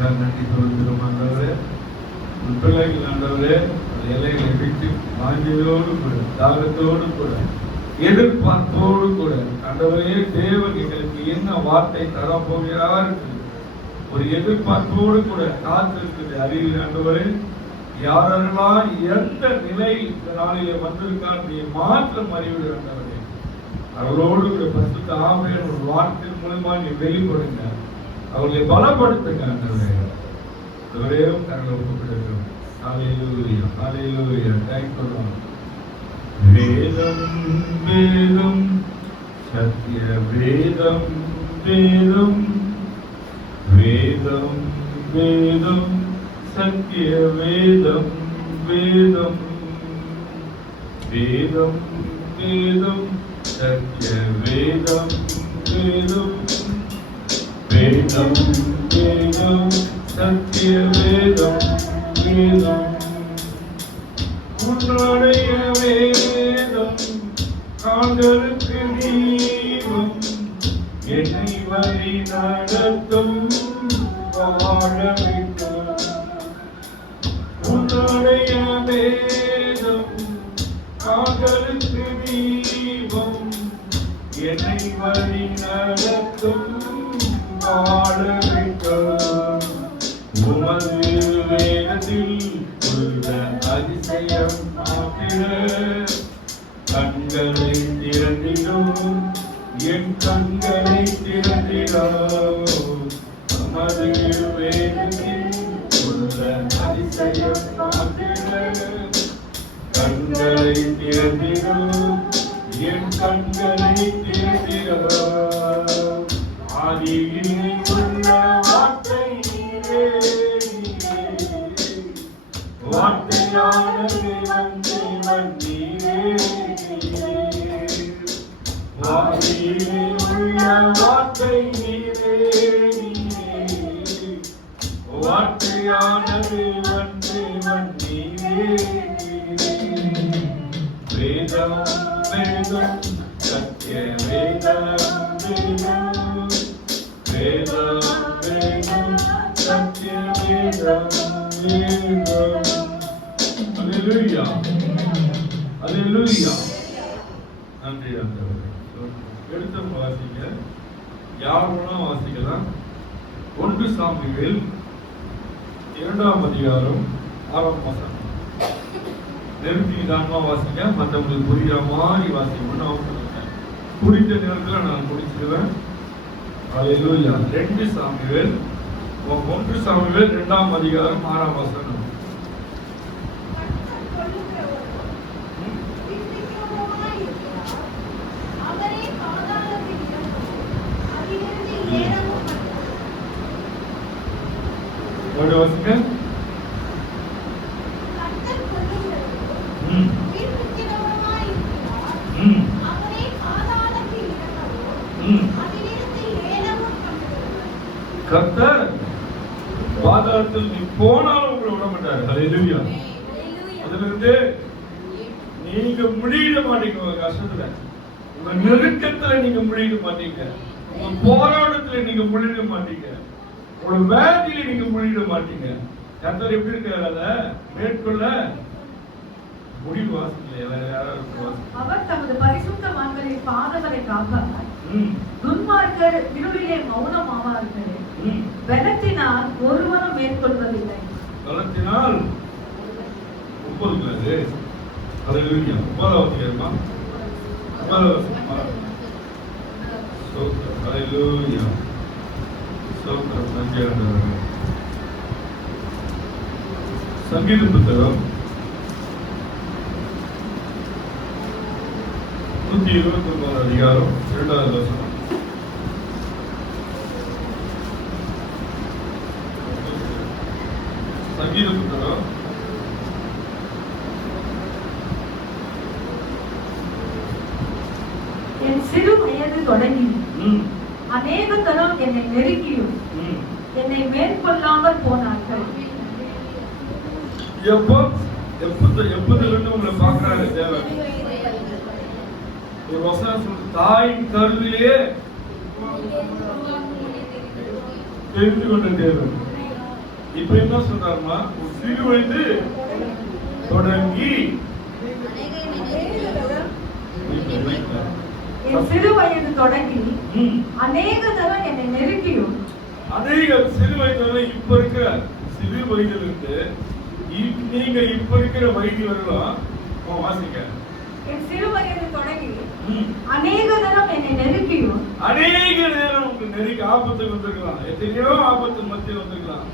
கிருபைக்காக நன்றி சொல்கிறோம் ஆண்டவரே. பிள்ளைகள் ஆண்டவரே எல்லைகளை விட்டு வாங்கியதோடு கூட தாகத்தோடு கூட எதிர்பார்ப்போடு கூட ஆண்டவரே தேவன் எங்களுக்கு என்ன வார்த்தை தரப்போகிறார் ஒரு எதிர்பார்ப்போடு கூட காத்திருக்கிறது அறிவு ஆண்டவரே. யாரெல்லாம் எந்த நிலையில் இந்த நாளிலே வந்திருக்காங்க மாற்றம் அறிவு ஆண்டவரே. அவர்களோடு கூட பரிசுத்த ஆவியானவர் ஒரு வார்த்தை மூலமா நீ வெளிப்படுங்க, அவர்களை பலப்படுத்துங்க ஆண்டவரே. ஒரேவும் கரங்களை ஒப்புக்கொடுக்கிறோம். Hallelujah hallelujah. Thank you lord. வேதம் வேதம் சத்ய வேதம் வேதம் வேதம் வேதம் சத்ய வேதம் வேதம் வேதம் வேதம் சத்ய வேதம் வேதம் வேதம் வேதம் சத்ய வேதம் வேதம். உன்னுடைய வேதம் காண்களுக்கு தீபம், என்னை வழி நடத்தும் வாழ வைக்கும். உன்னுடைய வேதம் காண்களுக்கு தீபம், என்னை வழி நடத்தும் வாழ வைக்கும். உமது வேதத்தில் உள்ள அதிசயம் மாத்திர கண்களை திறந்திடும், என் கண்களை திறந்திடும். உமது வேதத்தில் உள்ள அதிசயம் மாத்திர கண்களை திறந்திடும், என் கண்களை திறந்திடும். ஆதியில் உள்ள வார்த்தை நீரே, வார்த்தையானது தேவன் நீரே. ஆதியிலே உள்ள வார்த்தை நீரே, வார்த்தையானது தேவன் நீரே. வேதம் வேதம் சத்ய வேதம் வேதம் வேதம் வேதம் சத்ய வேதம் வேதம். அல்லேலூயா அல்லேலூயா. நன்றி ஆண்டவரே. எடுத்த வாசிக்க யார் வேணா வாசிக்கலாம். 1 சாமுவேல் 2ஆம் அதிகாரம் 6ஆம் வசனம். நிறுத்தி நிதானமா வாசிங்க, மற்றவங்களுக்கு புரியுற மாதிரி வாசிக்கணும்னு அவசரம். குறித்த நேரத்தில் நான் முடிச்சிடுவேன். அல்லேலூயா. 2 சாமுவேல் 2ஆம் அதிகாரம் 6ஆம் வசனம். வாசிங்க. கர்த்தர் பாதாளத்தில் நீ போனாலும் உங்களை விட மாட்டாரு. ஹல்லேலூயா. அதிலிருந்து நீங்க முடியிட மாட்டீங்க. உங்க கஷ்டத்துல, உங்க நெருக்கத்துல நீங்க முடியிட மாட்டீங்க. உங்க போராட்டத்துல நீங்க முடியிட மாட்டீங்க. உங்க வேதியில நீங்க முடியிட மாட்டீங்க. கர்த்தர் எப்படி இருக்காரு? மேற்கொள்ள முடிவு வாசிக்கல. அவர் தமது பரிசுத்தவான்களின் பாதங்களை காப்பார். துன்மார்க்கர் இருளிலே மௌனம் ஆவார்கள். பலத்தினால் ஒருவனும் மேற்கொள்வதில்லை. பலத்தினால் 9 அல்லேலூயா. 9 அல்லேலூயா. சோத்திரம் நன்றி ஆண்டவரே. சங்கீத புத்தகம் 129 அதிகாரம் 2வது வசனம். சங்கீத புத்தகம் என் சிறு வயது தொடங்கி அநேக தரம் என்னை நெருக்கியும் என்னை மேற்கொள்ளாமல் போனார்கள். எப்போதிலிருந்து உங்களை பார்க்கிறாரு தேவன்? ஒரு வசனம் சொல்லு, தாயின் கருவிலே தெரிந்து கொண்ட தேவன். இப்ப என்ன சொல்றாருன்னா, ஒரு சிறு வயது தொடங்கி என் சிறு வயது தொடங்கி அநேக தரம் என்னை நெருக்கியும், அநேக சிறு வயதுல இப்ப இருக்கிற சிறு வயதுல இருந்து நீங்க இப்ப இருக்கிற வயது வரலாம் வாசிக்க. என் சிறு வயது தொடங்கி அநேக தரம் என்னை நெருக்கியும், அநேக நேரம் உங்களுக்கு நெருக்கி ஆபத்து வந்திருக்கலாம், எத்தனையோ ஆபத்து மத்தியில் வந்திருக்கலாம்.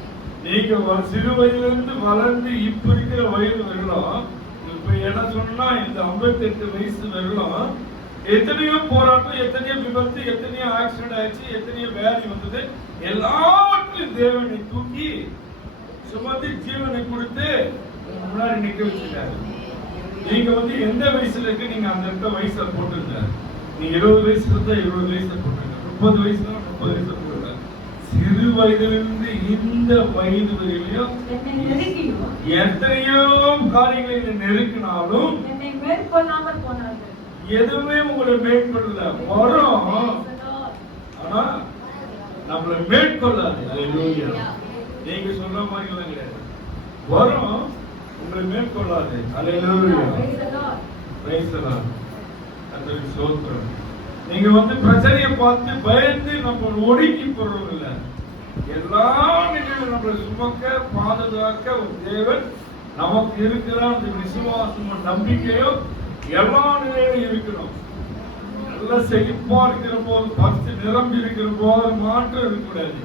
நீங்க சிறு வயதுல இருந்து வளர்ந்து இப்ப இருக்கிற வயது வரலாம். இப்ப என்ன சொன்னா இந்த 58 வயசு வரலாம் எத்தனையோ போராட்டம், எத்தனையோ விபத்து, எத்தனையோ ஆக்சிடென்ட் ஆயிடுச்சு, எத்தனையோ வியாதி வந்தது. எல்லாவற்றையும் தேவனை தூக்கி சுமந்து ஜீவனை கொடுத்து முன்னாடி நிக்க வச்சிருக்காரு. நீங்க எந்த வயசுல இருக்கு, நீங்க அந்த வயசுல போட்டுருங்க. நீங்க 20 வயசுல இருந்தா 20 வயசுல போட்டுருங்க, 30 வயசுல 30 வயசுல போட்டுருங்க. சிறு வயதிலிருந்து இந்த வயது வரையிலும் எத்தனையோ காரியங்களை நெருக்கினாலும் என்னை மேற்கொள்ளாமல் போனார்கள். எதுவுமே உங்களை மேற்கொள்ளல. வரும், ஆனா நம்மளை மேற்கொள்ளாது. நீங்க சொல்ற மாதிரி எல்லாம் கிடையாது. வரும், உங்களை மேற்கொள்ளாது. சோத்திரம். நீங்க பிரச்சனையை பார்த்து பயந்து நம்ம ஒடுக்கி போறோம் இல்ல. எல்லா நிலையிலும் நம்மளை சுமக்க பாதுகாக்க ஒரு தேவன் நமக்கு இருக்கிற அந்த விசுவாசமும் நம்பிக்கையும் எல்லா நிலையிலும் இருக்கணும். நல்லா செழிப்பா இருக்கிற போது, பத்து நிரம்பி இருக்கிற போது மாற்றம் இருக்கக்கூடாது.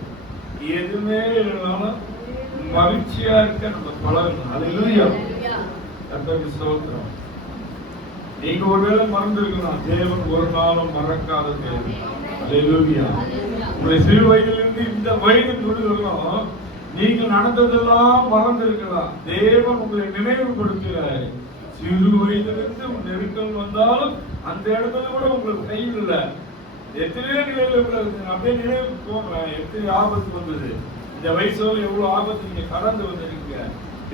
எதுவுமே இல்லைனாலும் மகிழ்ச்சியா இருக்க நம்ம பழகணும். அல்லேலூயா. கர்த்தருக்கு ஸ்தோத்திரம். நீங்க ஒருவேளை மறந்துருக்கலாம், தேவன் ஒரு நாளும் மறக்காத தேவன். அல்லேலூயா. உங்களை சிறு வயதிலிருந்து இந்த வயது முழுவதும் நீங்க நடந்ததெல்லாம் மறந்திருக்கலாம். தேவன் உங்களை நினைவுபடுத்துகிறார். சிறு வயதிலிருந்து நெருக்கல் வந்தாலும் அந்த இடத்துல கூட உங்களுக்கு கையில் எத்தனையோ நிலையில அப்படியே நினைவு போங்க. எத்தனை ஆபத்து வந்தது இந்த வயசுல, எவ்வளவு ஆபத்து நீங்க கடந்து வந்திருக்கீங்க,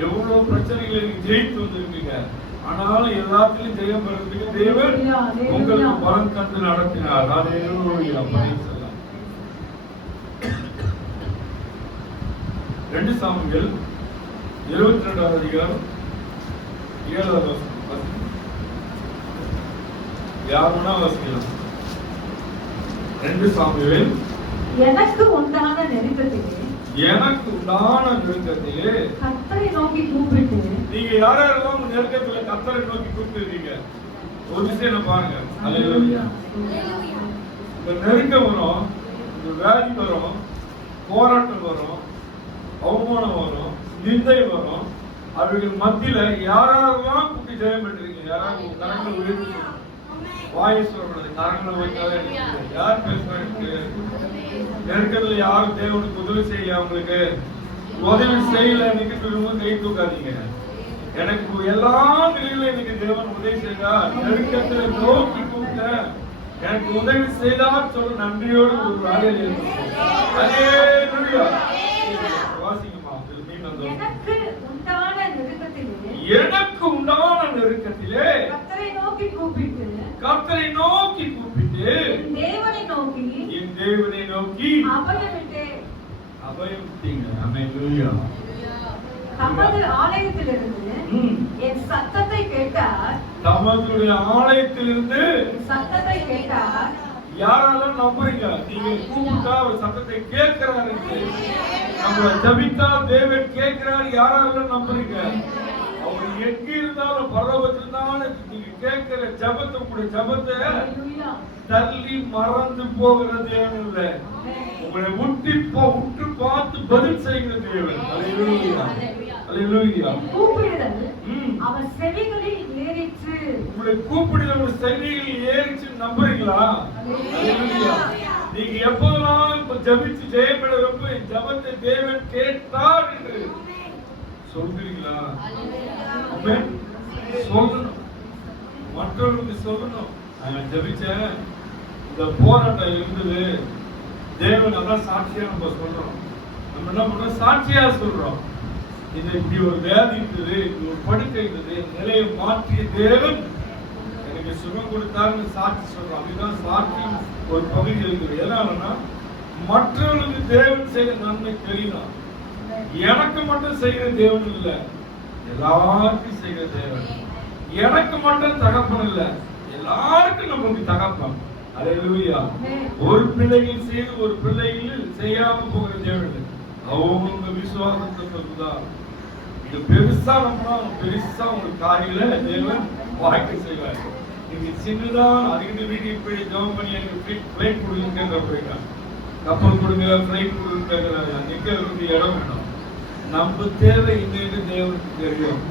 எவ்வளவு பிரச்சனைகளை நீங்க ஜெயித்து வந்திருக்கீங்க. ஆனாலும் எல்லாத்திலும் ஜெயம் பெறதுக்கு தேவன் உங்களுக்கு பலம் தந்து நடத்தினார். அல்லேலூயா. பிரைஸ். 2 சாமுவேல் 22வது அதிகாரம் 7வது வசனம். யாருன்னா வசனம் 2 சாமுவேல். எனக்கு உண்டான நெருக்கத்திலே கர்த்தரை நோக்கி கூப்பிட்டு. நீங்க யாரெல்லாம் உங்க நெருக்கத்துல கர்த்தரை நோக்கி கூப்பிட்டுருக்கீங்க, ஒரு விஷயம் பாருங்க. அல்லேலூயா. இந்த நெருக்கம் வரும், இந்த வியாதி வரும், போராட்டம் வரும், அவமானம் வரும், நிந்தை வரும். அவர்கள் மத்தியில யாரெல்லாம் கூட்டி ஜெயம் பெற்றிருக்கீங்க? யாராவது கரங்களை உயர்த்தி வாயை சொல்றது, கரங்களை வைக்காத. யார் பேசுறாங்க? நெருக்கத்துல யாரும் தேவனுக்கு உதவி செய்ய, அவங்களுக்கு உதவி செய்யல திரும்ப கை தூக்காதீங்க. எனக்கு எல்லா நிலையிலும் எனக்கு தேவன் உதவி செய்தார். நெருக்கத்துல நோக்கி கூப்பிட்ட, எனக்கு உதவி செய்தார் சொல்ல நன்றியோடு ஒரு வேலையில் இருக்கும். வாசிக்குமா? எனக்கு உண்டான நெருக்கத்திலே கர்த்தரை நோக்கி கூப்பிட்டு என் தேவனை நோக்கி அபயம் விட்டீங்க. அல்லேலூயா. தமது ஆலயத்திலிருந்து என் சத்தத்தை கேட்டார். தமது ஆலயத்திலிருந்து சத்தத்தை கேட்டார். யாராலும் நம்புறீங்க? நீங்க கூப்பிட்டா அவர் சத்தத்தை கேட்கிறார் என்று, நம்ம ஜபித்தா தேவன் கேட்கிறார். யாராலும் நம்புறீங்க? அவர் எங்க இருந்தாலும் பரவத்திருந்தாலும் நீங்க கேட்கிற ஜபத்தை, உங்களுடைய ஜபத்தை தள்ளி மறந்து போகிற தேவன் இல்ல, உங்களை உற்று பார்த்து பதில் செய்கிற தேவன். அல்லேலூயா. அல்லேலூயா. கூப்பிடுதல் அவர் செவிகளில் ஏறிற்று. உங்களை கூப்பிடுதல் அவர் செவிகளில் ஏறிச்சு நம்புறீங்களா? அல்லேலூயா. நீங்க எப்போதெல்லாம் ஜபிச்சு ஜெயம் பெறப்ப ஜபத்தை தேவன் கேட்டார் என்று சொல்றீங்களா? சொல்லணும், மற்றவர்களுக்கு சொல்லணும். நான் ஜபிச்சேன், இந்த போராட்டம் இருந்தது, தேவன் அதான் சாட்சியா நம்ம சொல்றோம். நம்ம என்ன பண்றோம்? சாட்சியா சொல்றோம். இது இப்படி ஒரு வியாதி இருந்தது, இப்படி ஒரு படுக்கை இருந்தது, நிலையை மாற்றிய தேவன் எனக்கு சுகம் கொடுத்தாருன்னு சாட்சி சொல்றோம். அதுதான் சாட்சி ஒரு பகுதி இருக்குது. எதனாலன்னா மற்றவர்களுக்கு தேவன் செய்த நன்மை தெரியலாம். எனக்கு மட்டும் செய்கிற தேவன் இல்ல, எல்லாருக்கும் செய்கிற தேவன். எனக்கு மட்டும் தகப்பன் இல்ல, எல்லாருக்கும் நமக்கு தகப்பன். அல்லேலூயா. ஒரு பிள்ளைகள் செய்து ஒரு பிள்ளைகள் செய்யாம போகிற தேவன் இல்லை. அவங்க விசுவாசத்தை பொறுத்துதான். இது பெருசா நம்பினா பெருசா உங்களுக்கு காரியல தேவன் வாய்க்க செய்வார். நீங்க சின்னதா அதுக்கு வீட்டுக்கு போய் ஜெபம் பண்ணி எனக்கு பிளைட் கொடுங்க போயிருக்காங்க, கப்பல் கொடுங்க, பிளைட் கொடுங்க, நிக்கிறதுக்கு இடம் வேணும். நம்ம தேவை இல்லைன்னு தேவனுக்கு தெரியும்.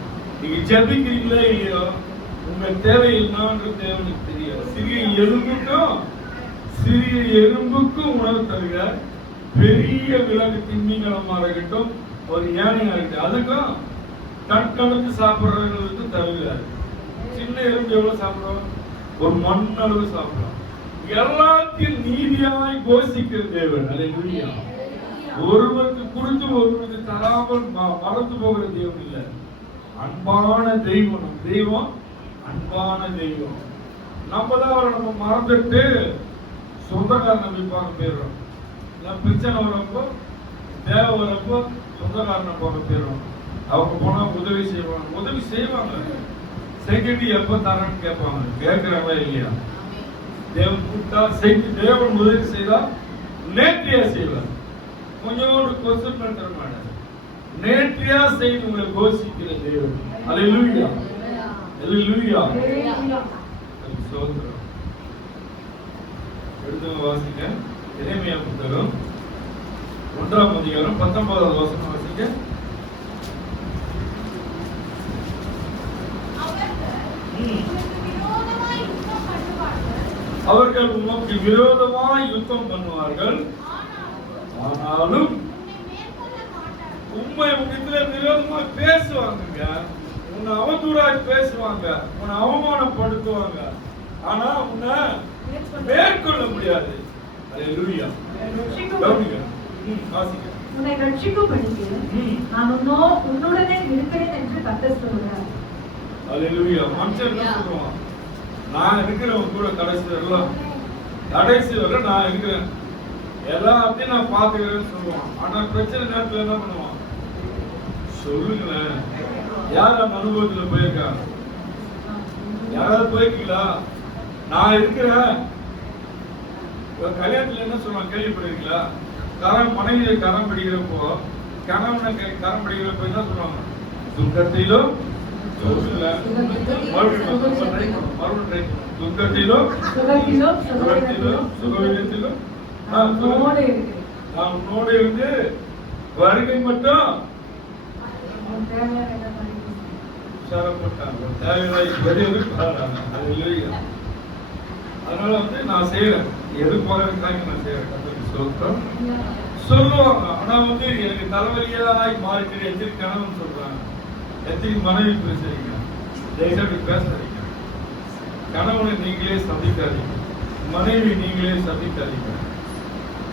நீங்க ஜெபிக்கிறீங்களோ இல்லையோ, உங்க தேவை என்னன்னு தேவனுக்கு தெரியும். சிறிய எறும்புக்கும் உணவு தருக, பெரிய விலங்கு திமிங்கலமா இருக்கட்டும், ஒரு யானையா இருக்கு, அதுக்கும் கண்கணக்கு சாப்பிடுறவங்களுக்கு தருகிறார். சின்ன எறும்பு எவ்வளவு சாப்பிடும்? ஒரு மண் அளவு சாப்பிடும். எல்லாத்தையும் நீதியாய் கோஷிக்கிற தேவன். அல்லேலூயா. ஒருவருக்கு குறித்து ஒருவருக்கு தராமல் மறந்து போகிற தெய்வம் இல்லை. அன்பான தெய்வம். தெய்வம் அன்பான தெய்வம். நம்ம தான் அவரை நம்ம மறந்துட்டு சொந்தக்காரன் நம்பிப்பாங்க போயிடுறோம். பிரச்சனை வரப்போ, தேவை வரப்போ சொந்தக்காரனை பார்க்க போயிடுறோம். அவங்க போனா உதவி செய்வாங்க. செஞ்சுட்டு எப்ப தரேன்னு கேட்பாங்க. கேட்கிறாங்களா இல்லையா? தேவன் கூப்பிட்டா செய்து, தேவன் உதவி செய்தா நேர்த்தியா செய்வார். கொஞ்சோடு கொஸ்டின் தர மாட்டார். நேர்த்தியா செய்து உங்களை கோஷிக்கிற தேவன். அல்லேலூயா. அல்லேலூயா. சோதரம் எடுத்து வாசிங்க. எரேமியா புத்தகம் 1ஆம் அதிகாரம் 19வது வசனம் வாசிங்க. அவர்கள் உமக்கு விரோதமாய் யுத்தம் பண்ணுவார்கள், ஆனாலும் உண்மை உங்கத்துல விரோதமா பேசுவாங்க, உன்னை அவதூறாய் பேசுவாங்க, உன்னை அவமானப்படுத்துவாங்க, ஆனா உன்னை மேற்கொள்ள முடியாது. அல்லேலூயா. உன்னை ரட்சிக்கும்படிக்கு நான் உன்னுடனே இருக்கிறேன் என்று கர்த்தர் சொல்கிறார். அல்லேலூயா. மனுஷன் என்ன சொல்லுவான்? நான் இருக்கிறவன் கூட கடைசி வரை நான் இருக்கிறேன், எல்லாத்தையும் நான் பாத்துக்கிறேன்னு சொல்லுவான். ஆனா பிரச்சனை நேரத்துல என்ன பண்ணுவான்? சொல்லுங்களேன், யார் அந்த அனுபவத்துல போயிருக்காங்க? யாராவது போயிருக்கீங்களா? நான் இருக்கிறேன். கல்யாணத்துல என்ன சொல்லுவாங்க கேள்விப்படுறீங்களா? மனைவியை கரம் பிடிக்கிறப்போ, கணவனை கரம் பிடிக்கிறப்போ என்ன சொல்லுவாங்க? துக்கத்திலும் துக்கத்திலும் சுகவீனத்திலும் நான் உன்னோடு இருந்து வருகை மட்டும் அதனால வந்து நான் செய்யறேன், எதிர்பார்க்கறதுக்காக நான் செய்யறேன் சொல்லுவாங்க. ஆனா வந்து எனக்கு தலைவலியாய் மாறிட்டு எத்தனை கணவன் சொல்றாங்க, எத்தனை மனைவி பேசுறீங்க, பேசுறீங்க. கணவனை நீங்களே சந்திக்காதீங்க, மனைவி நீங்களே சந்திக்காதீங்க.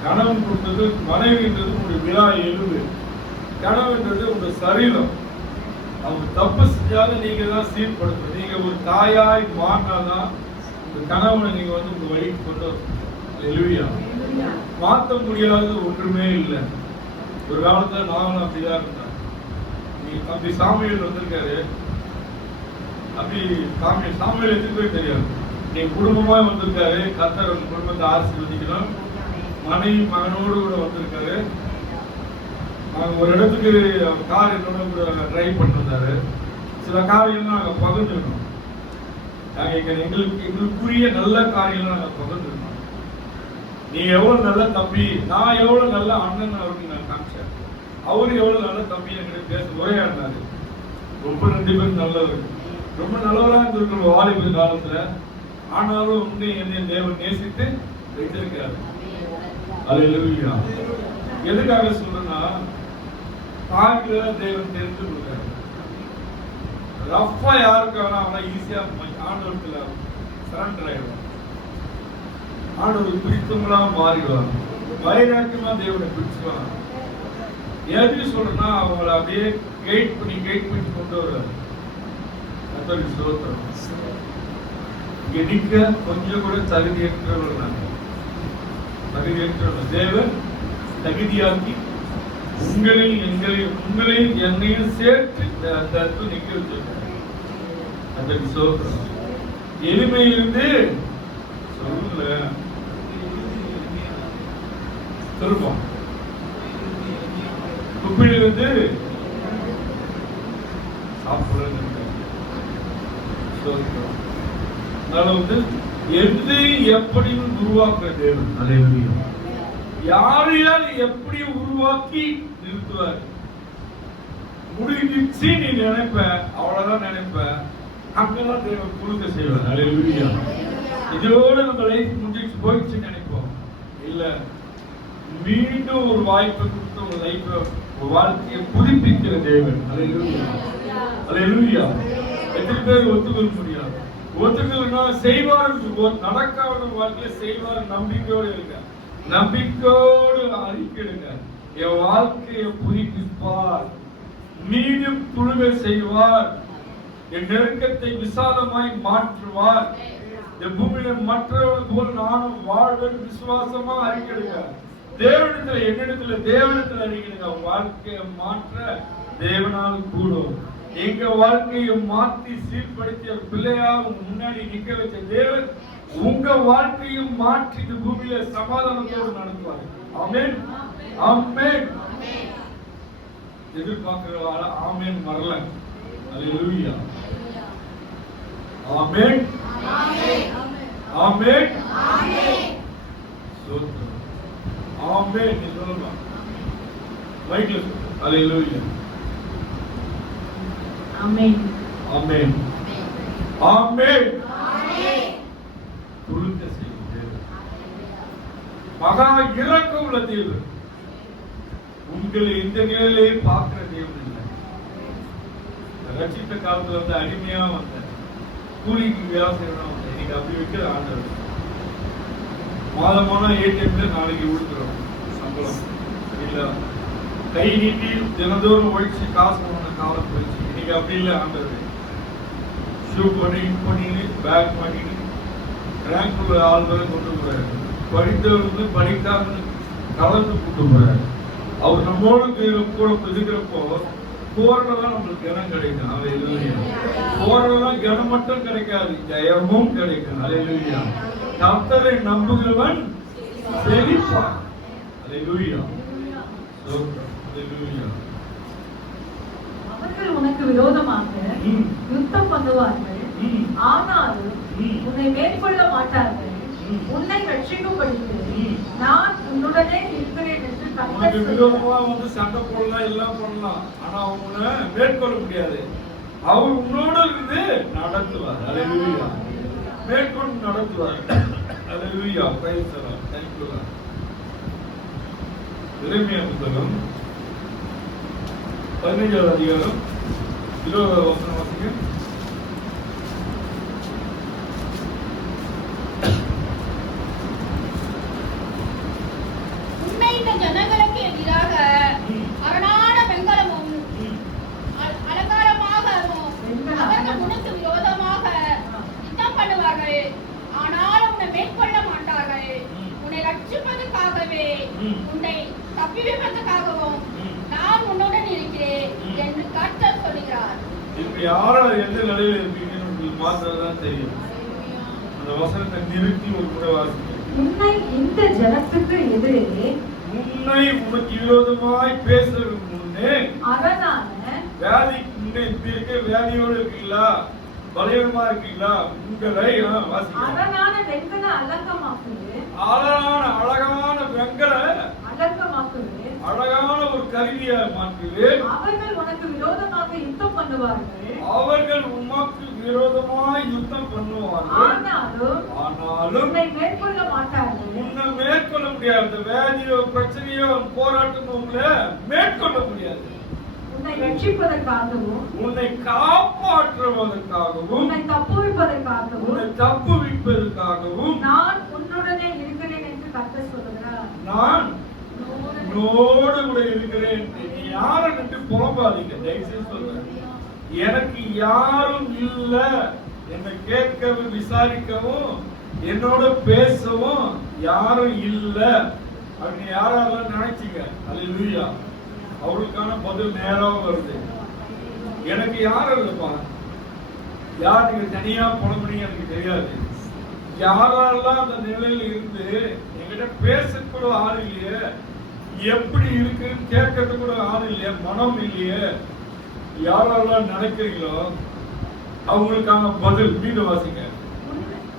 கணவன் கொடுத்தது, மனைவின்றது உங்களுடைய விழா எலும்பு, கணவன்றது உங்களுடைய சரீரம். அவங்க தப்பு செஞ்சாலும் நீங்க தான் சீர்படுத்தணும். நீங்க ஒரு தாயாய் மாறினாதான் உங்க கணவனை நீங்க வந்து உங்க வழிக்கு கொண்டு வரணும். மாற்ற முடியாதது ஒன்றுமே இல்லை. ஒரு காலத்துல நானும் அப்படிதான் இருந்தேன். அப்படி சாமியல் வந்திருக்காரு, அப்படி சாமியல் எதுக்குமே தெரியாது. நீ குடும்பமா வந்திருக்காரு, கர்த்தர் குடும்பத்தை ஆசீர்வதிக்கணும். மனைவி மகனோடு கூட வந்திருக்காரு. ஒரு இடத்துக்கு கார் என்னோட கூட டிரைவ் பண்ணிருந்தாரு. சில காரியெல்லாம் நாங்கள் பகிர்ந்துக்கணும். எங்களுக்குரிய நல்ல காரியெல்லாம் நாங்கள் பகிர்ந்துக்கணும். நீ எவ்வளவு நல்ல தம்பி, நான் எவ்வளவு நல்ல அண்ணன் அவருக்கு நான் காமிச்சேன். அவரு எவ்வளவு நல்ல தம்பி என்கிட்ட பேச உரையாடினாரு. ரொம்ப 2 பேரும் நல்லவர், ரொம்ப நல்லவரா இருந்திருக்கிற வாலிப காலத்துல. ஆனாலும் வந்து என்னை தேவன் நேசித்து வைத்திருக்கிறார். அல்லேலூயா. எதுக்காக சொல்றேன்னா, தாய்ல தேவன் தெரிந்து கொடுக்கிறார். ரஃபா யாருக்கான அவனை ஈஸியா ஆண்டவர்ல சரண்டர் ஆயிடுவான். ஆண்டவர் பிடித்தவங்களா மாறிடுவாங்க. வைராக்கியமா தேவனை பிடிச்சுவாங்க. எதுக்கு சொல்றேன்னா, அவங்களை அப்படியே கைட் பண்ணி கொண்டு வருவார். சோத்திரம். இங்க நிக்க கொஞ்சம் கூட தகுதியற்றவர்கள் நாங்கள். தகுதியற்றவர்கள் தேவன் தகுதியாக்கி உங்களையும் என்னையும் சேர்த்து தத்து நிக்க வச்சிருக்காரு. அதற்கு சோத்திரம். எளிமையிலிருந்து சொல்ல திருப்பம், குப்பிலிருந்து சாப்பிடுறது. அதனால எது எப்படி உருவாக்குற தேவன். அல்லேலூயா. யாரையால் எப்படி உருவாக்கி நிறுத்துவார். முடிஞ்சிச்சு நீ நினைப்ப, அவ்வளவுதான் நினைப்ப, அங்கதான் தேவன் குழுக்க செய்வார். அல்லேலூயா. இதோட நம்ம லைஃப் முடிஞ்சு போயிடுச்சு நினைப்போம். இல்ல, மீண்டும் ஒரு வாய்ப்பை கொடுத்து ஒரு லைஃப் வாழ்க்கையை புதுப்பிக்கிற தேவன். அல்லேலூயா. அல்லேலூயா. எத்தனை பேர் ஒத்துக்கொள்ள முடியாது? ஒத்துக்கொள்ளனா செய்வார். நடக்காத வாழ்க்கையில செய்வார். நம்பிக்கையோடு இருக்க, நம்பிக்கையோடு அறிக்கைடுங்க. என் வாழ்க்கையை புதுப்பிப்பார், மீண்டும் துணுக செய்வார், என் நெருக்கத்தை விசாலமாய் மாற்றுவார், என் பூமியில மற்றவர்கள் போல் நானும் வாழ்வேன் விசுவாசமா அறிக்கைடுங்க. தேவனிடத்துல, என்னிடத்துல, தேவனிடத்துல அறிக்கைடுங்க. வாழ்க்கையை மாற்ற தேவனால் கூடும். எங்க வாழ்க்கையை மாற்றி சீர்படுத்திய பிள்ளையாக முன்னாடி நிக்க வச்ச தேவன் உங்க வாழ்க்கையும் மாற்றி இந்த பூமியில சமாதானத்தோடு நடத்துவார். ஆமென், ஆமென். எதிர்பார்க்கிற ஆமென் வரல. அல்லேலூயா. ஆமென், ஆமென், ஆமென். நீ சொல்லுங்க மைக்ல. அல்லேலூயா. ஆமென், ஆமென், ஆமென். துளுக்க செய்து மகா இரக்கம் உள்ள தேவன். உங்களை இந்த நிலையிலே பார்க்கிற தேவன் இல்லை. ரட்சித்த காலத்துல அடிமையா வந்த கூலிக்கு வேலை செய்யணும் வந்த, இன்னைக்கு அப்படி வைக்கிற ஆண்டவர். மாதமான ஏடிஎம்ல நாளைக்கு கொடுக்குறோம் சம்பளம். இல்ல, கை நீட்டி தினந்தோறும் ஒழிச்சு காசு போன காலம் போயிடுச்சு. இன்னைக்கு அப்படி இல்லை ஆண்டவர். ஷூ பண்ணிட்டு பேக் பண்ணிட்டு ரேங்க் உள்ள ஆள் வரை கொண்டு போறாரு. படித்தவர்கள் படிக்காம கலந்து கொண்டு போறாரு. அவர் நம்மோடு கூட இருக்கிறப்போ போறதெல்லாம் நம்மளுக்கு இடம் கிடைக்கும். அல்லேலூயா. போறதெல்லாம் இடம் மட்டும் கிடைக்காது, ஜெயமும் கிடைக்கும். அல்லேலூயா. கர்த்தரை நம்புகிறவன் செழிப்பான். அல்லேலூயா. அல்லேலூயா. அவர்கள் உனக்கு விரோதமாக யுத்தம் பண்ணுவார்கள், ஆனாலும் உன்னை மேற்கொள்ள மாட்டார்கள். உன்னை ரட்சிக்கும்படிக்கு நான் உன்னுடனே இருக்கிறேன் என்று கர்த்தர் சொல்லுகிறார். சண்டை போடலாம், எல்லாம் பண்ணலாம், ஆனா உன்னை மேற்கொள்ள முடியாது. அவர் உன்னோட இருந்து நடத்துவார். அல்லேலூயா. மேற்கொண்டு நடத்துவார். Alleluia. Praise the Lord. Thank you lord. எரேமியா புத்தகம் 15வது அதிகாரம் 20வது வசனம் வாசிங்க. ஜனங்களுக்கு எதிராக அரணான வெண்கலமும் அலங்காரமாகவும் அவர்கள் உனக்கு விரோதமாக யுத்தம் பண்ணுவார்கள், ஆனால் உன்னை மேற்கொள்ள மாட்டார்கள். உன்னை ரட்சிப்பதற்காகவே, உன்னை தப்பிவிப்பதற்காகவும் நான் உன்னுடன் இருக்கிறேன் என்று கர்த்தர் சொல்கிறார். இப்ப யாரோ எந்த நிலையில இருக்கீங்கன்னு உங்களுக்கு மாத்திரதான் தெரியும். அந்த வசனத்தை நிறுத்தி ஒரு முறை வாசிங்க. உன்னை இந்த ஜனத்துக்கு எதிரே, உன்னை உனக்கு விரோதமாய் பேசுறதுக்கு முன்னே அரணான வியாதிக்கு முன்னே இப்படி இருக்க வியாதியோடு இருக்கீங்களா, பலவீனமா இருக்கீங்களா, உங்களை அரணான வெண்கல அலங்கமாக்குது, அழகான வெங்கல அலங்கமாக்குது, அழகான ஒரு கருவியா மாற்றுது. அவர்கள் உனக்கு விரோதமாக யுத்தம் பண்ணுவார்கள், அவர்கள் உமக்கு விரோதமாய் யுத்தம் பண்ணுவார்கள், ஆனாலும் உன்னை மேற்கொள்ள மாட்டார்கள். உன்னை மேற்கொள்ள முடியாது. வேதியோ பிரச்சனையோ போராட்டமோ உங்களை மேற்கொள்ள முடியாது. உன்னை ரட்சிப்பதற்காகவும், உன்னை காப்பாற்றுவதற்காகவும், உன்னை தப்புவிப்பதற்காகவும், உன்னை தப்புவிப்பதற்காகவும் நான் உன்னுடனே இருக்கிறேன் என்று கர்த்தர் சொல்கிறார். நான் உன்னோடு கூட இருக்கிறேன். நீ யாரை நின்று புலம்பாதீங்க. தயவுசெய்து சொல்றேன், எனக்கு யாரும் இல்ல, என்னை கேட்கவும் விசாரிக்கவும் என்னோட பேசவும் யாரும் இல்ல அப்படின்னு யாரெல்லாம் நினைச்சீங்க. அல்லேலூயா. அவர்களுக்கான பதில் நேரம் வருது. எனக்கு யாரும் இல்லப்பா, யார் நீங்க தனியா புலம்புறீங்க எனக்கு தெரியாது. யாரெல்லாம் அந்த நிலையில இருந்து என்கிட்ட பேசக்கூட ஆள் இல்லையே, எப்படி இருக்குன்னு கேட்கறது கூட ஆள் இல்லையே, மனம் இல்லையே, யாரெல்லாம் நினைக்கிறீங்களோ அவங்களுக்கான பதில் மீண்டும் வாசிங்க.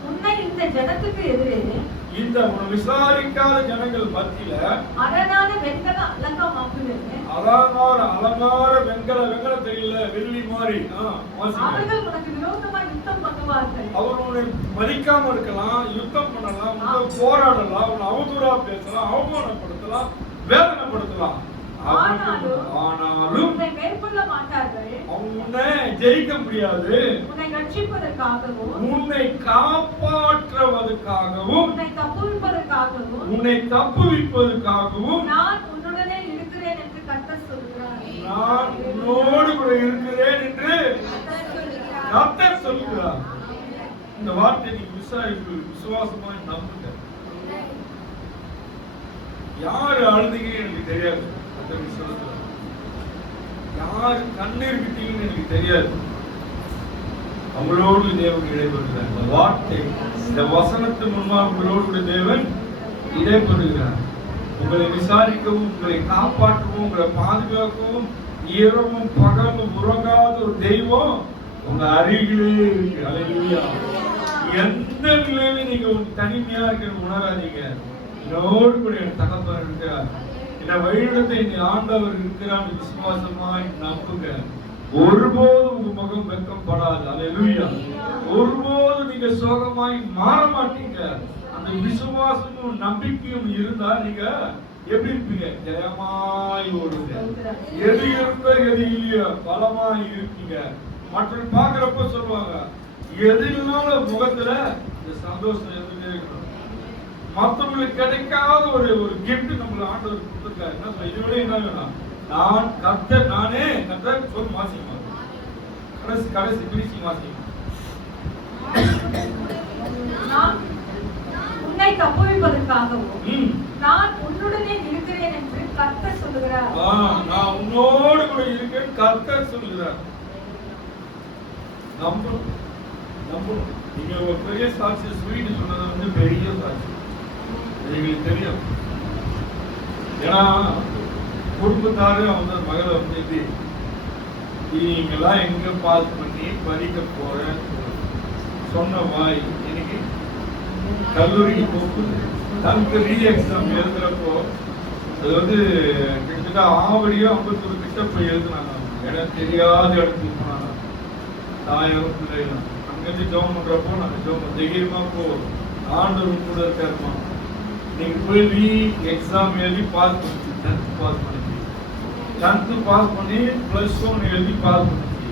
உன்னை இந்த ஜனத்துக்கு எதிரே இந்த விசாரிக்காத ஜனங்கள் மத்தியில அரணான வெண்கல அலங்கம் ஆக்குகிறது. அலங்கார வெண்கல தெரியல, வெள்ளி மாதிரி. அவர்கள் உனக்கு விரோதமா யுத்தம் பண்ணுவார்கள். அவர்களை மதிக்காம இருக்கலாம், யுத்தம் பண்ணலாம், போராடலாம், அவதூறா பேசலாம், அவமானப்படுத்தலாம், வேதனைப்படுத்தலாம். ஆனாலும் உன்னை மேற்கொள்ள மாட்டார்கள். உன்னை ஜெயிக்க முடியாது. உன்னை ரட்சிப்பதற்காகவும், உன்னை காப்பாற்றுவதற்காகவும், உன்னை தப்புவிப்பதற்காகவும் நான் உன்னுடனே இருக்கிறேன் என்று கர்த்தர் சொல்கிறார். நான் உன்னோடு கூட இருக்கிறேன் என்று கர்த்தர் சொல்கிறார். இந்த வார்த்தை நீங்க விசுவாசமாய் நம்புங்க. யாரு அழுதுங்க எனக்கு தெரியாது, யாரு கண்ணீர் விட்டீங்கன்னு எனக்கு தெரியாது. அவங்களோடு தேவன் இடைபெறுகிறார். இந்த வார்த்தை, இந்த வசனத்து முன்பாக உங்களோடு தேவன் இடைபெறுகிறார். உங்களை விசாரிக்கவும், உங்களை காப்பாற்றவும், உங்களை பாதுகாக்கவும், இரவும் பகலும் உறங்காத ஒரு தெய்வம் உங்க அருகிலே இருக்கு. அல்லேலூயா. எந்த நிலையில நீங்க தனிமையா இருக்கிற உணராதீங்க. என்னோடு கூட என் தகப்பன் இருக்கிறார், என்ன வழியிடத்தை இந்த ஆண்டவர் இருக்கிறார். விசுவாசமாய் நம்புங்க. ஒருபோதும் உங்க முகம் வெட்கப்படாது. அல்லேலூயா. ஒருபோதும் நீங்க சோகமாய் மாற மாட்டீங்க. அந்த விசுவாசமும் நம்பிக்கையும் இருந்தா நீங்க எப்படி இருப்பீங்க? ஜெயமாய் ஓடுங்க. எது இருந்த எது இல்லையோ பலமாய் இருப்பீங்க. மற்றவங்க பாக்குறப்ப சொல்லுவாங்க, எது இல்லாத முகத்துல இந்த சந்தோஷம் இருந்துட்டே இருக்கணும். மற்றவங்களுக்கு கிடைக்காத ஒரு கிஃப்ட் நம்மள ஆண்டவர் கொடுத்திருக்காரு. என்ன சொல்ல, இதோட என்ன வேணும்? நான் கர்த்தர், நானே கர்த்தர் சொல்லி வாசிக்கலாம். கடைசி பிரிச்சு வாசிக்கலாம். உன்னை தப்புவிப்பதற்காகவும் நான் உன்னுடனே இருக்கிறேன் என்று கர்த்தர் சொல்லுகிறார். நான் உன்னோடு கூட இருக்கேன் கர்த்தர் சொல்லுகிறார். நம்பணும், நம்பணும். நீங்க ஒரு பெரிய சாட்சி ஸ்வீட் சொன்னது வந்து பெரிய சாட்சி, எங்களுக்கு தெரியும். ஏன்னா குடும்பத்தாரு அவங்க மகளை வந்து நீங்கெல்லாம் எங்க பாஸ் பண்ணி படிக்க போற சொன்ன வாய் இன்னைக்கு கல்லூரிக்கு போகுது. தனக்கு ரீ எக்ஸாம் எழுதுறப்போ அது வந்து கிட்டத்தட்ட ஆவடியோ 51 கிட்ட போய் எழுதுனாங்க. இடம் தெரியாத இடத்துக்கு போனாங்க. தாயாரும் பிள்ளைகளும் அங்கிருந்து ஜோம் பண்றப்போ நாங்க ஜோம் தைரியமா போ, ஆண்டவரும் கூட இருக்காருமா. நீங்க போய் ரீ எக்ஸாம் எழுதி பாஸ் பண்ணிச்சு. 10th பாஸ் பண்ணிச்சு. 10th பாஸ் பண்ணி +1 எழுதி பாஸ் பண்ணிச்சு.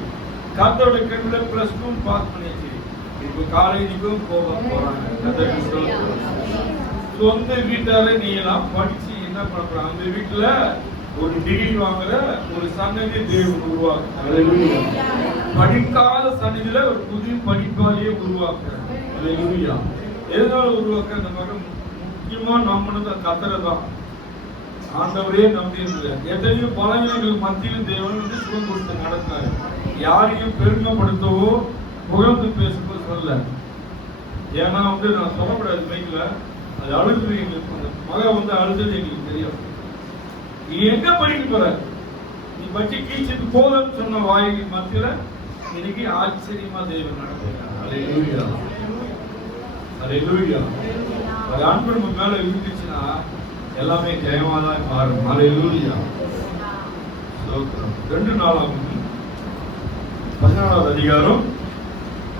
கத்தோட கண்ணுல +2 பாஸ் பண்ணிச்சு. இப்போ காலேஜுக்கும் போறாங்க. சொந்த வீட்டால நீ எல்லாம் படிச்சு என்ன பண்றாங்க? அந்த வீட்டுல ஒரு டிகிரி வாங்குற ஒரு சன்னதி தேவன் உருவாக்குறாங்க. படிக்காத சன்னதியில ஒரு புதிய படிப்பாளியே உருவாக்குறாங்க. எதனால உருவாக்க? அந்த மகன் முக்கியமா நம்பினது கத்தரை தான். ஆண்டவரே நம்பி இருந்தது. எத்தனையோ பலவீனங்கள் மத்தியில் தேவன் வந்து சுகம் கொடுத்து நடந்தாரு. யாரையும் பெருமைப்படுத்தவோ புகழ்ந்து பேசும்போது சொல்ல. ஏன்னா வந்து நான் சொல்லக்கூடாது மைக்ல, அது அழுது எங்களுக்கு அந்த மகன் வந்து அழுதது எங்களுக்கு தெரியும். நீ எங்க படிக்க போற? நீ பற்றி கீழ்ச்சிட்டு போதுன்னு சொன்ன வாய்க்கு மத்தியில இன்னைக்கு ஆச்சரியமா தேவன் நடக்கிறார். அல்லேலூயா, அல்லேலூயா. அது அன்பு நம்ம மேல இருந்துச்சுன்னா எல்லாமே ஜெயமாதான் மாறும். அல்லேலூயா. 2 நாளாகும் 14வது அதிகாரம்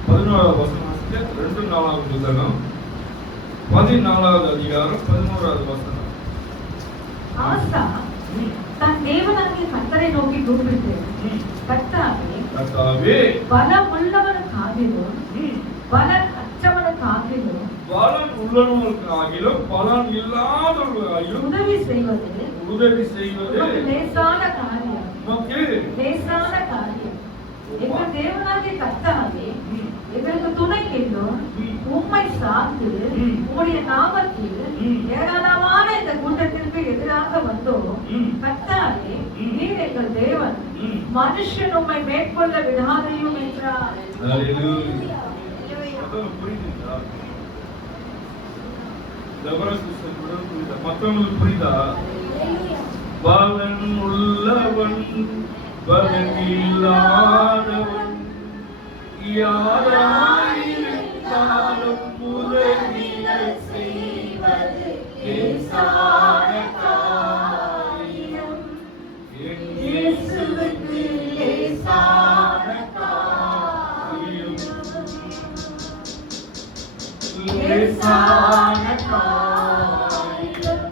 11வது வசனத்தை 2 நாளாகும் புத்தகம் 14வது அதிகாரம் 11வது வசனம். ஆசா தன் தேவனாகிய கர்த்தரை நோக்கி கூப்பிட்டு, கர்த்தாவே, பலமுள்ளவனுக்காகிலும் பலன் அற்றவனுக்காகிலும் பலன் உள்ளவனுக்காகிலும் பலன் இல்லாதவர்களுக்காகிலும் உதவி செய்வது லேசான காரியம். லேசான காரியம். எங்கள் தேவனாகிய கர்த்தாவே, எங்களுக்கு துணை என்றும் உம்மை சார்ந்து உம்முடைய நாமத்தில் ஏராளமான இந்த கூட்டத்திற்கு எதிராக வந்தோம். கர்த்தாவே, நீர் எங்கள் தேவன் மனுஷன் உம்மை மேற்கொள்ள விடாதையும் என்றார். புரியுதுங்களா? மற்றவங்களுக்கு புரியுதா? பலன் உள்ளவன் பலன் இல்லாதவன் யாராயிருந்தாலும் உதவிகள் செய்வது லேசான காரியம். என் இயேசுவுக்கு லேசான காரியம். லேசான காரியம்.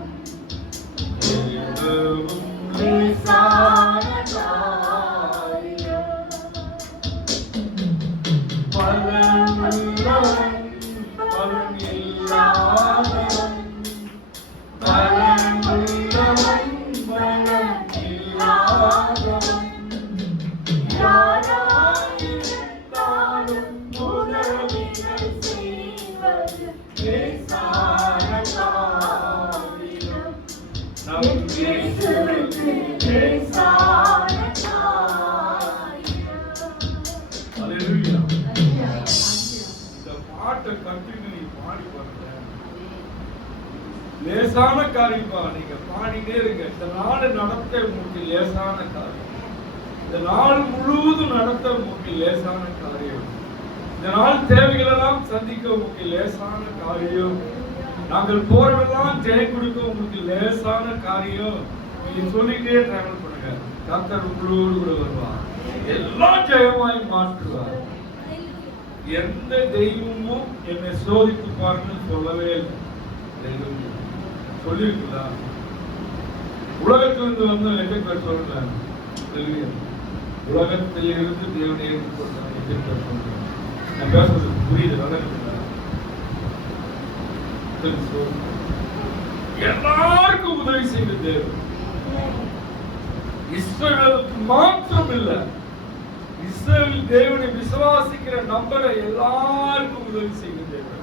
எதுவும் லேசான காரியம். பலன் உள்ளவன் பலன் இல்லாதவன் பலன் உள்ளவன் பலன் இல்லாதவன் யாராயிருந்தாலும் உதவிகள் செய்வது லேசான காரியம். நம் இயேசுவுக்கு லேசான காரியம். அல்லேலூயா. இந்த பாட்டை கண்டினியூ நீ பாடி பாருங்க. லேசான காரியப்பா, நீங்க பாடிட்டே இருங்க. இந்த நாள் நடத்த உங்களுக்கு லேசான காரியம். இந்த நாள் முழுவதும் நடத்த உங்களுக்கு லேசான காரியம். இந்த நாள் தேவைகளெல்லாம் சந்திக்க உங்களுக்கு லேசான காரியம். நாங்கள் போறதெல்லாம் ஜெயம் கொடுக்க உங்களுக்கு லேசான காரியம். நீங்க சொல்லிட்டே டிராவல் பண்ணுங்க. கர்த்தர் உங்களோடு கூட வருவார். எல்லாம் ஜெயமாய் மாற்றுவார். எந்த தெய்வமும் என்னை சோதித்து பாருன்னு சொல்லவே இல்லை. சொல்லிருக்குதா? உலகத்திலிருந்து வந்த எத்தனை பேர் சொல்லுங்க. உலகத்தில் இருந்து தேவனை ஏற்றுக்கொண்ட எத்தனை பேர் சொல்லுங்க. நான் பேசுறது புரியுது? எல்லாருக்கும் உதவி செய்த தேவன். இஸ்ரவேலுக்கு மாத்திரம் இல்ல, இஸ்ரவேல் தேவனை விசுவாசிக்கிற நம்பர எல்லாருக்கும் உதவி செய்த தேவன்.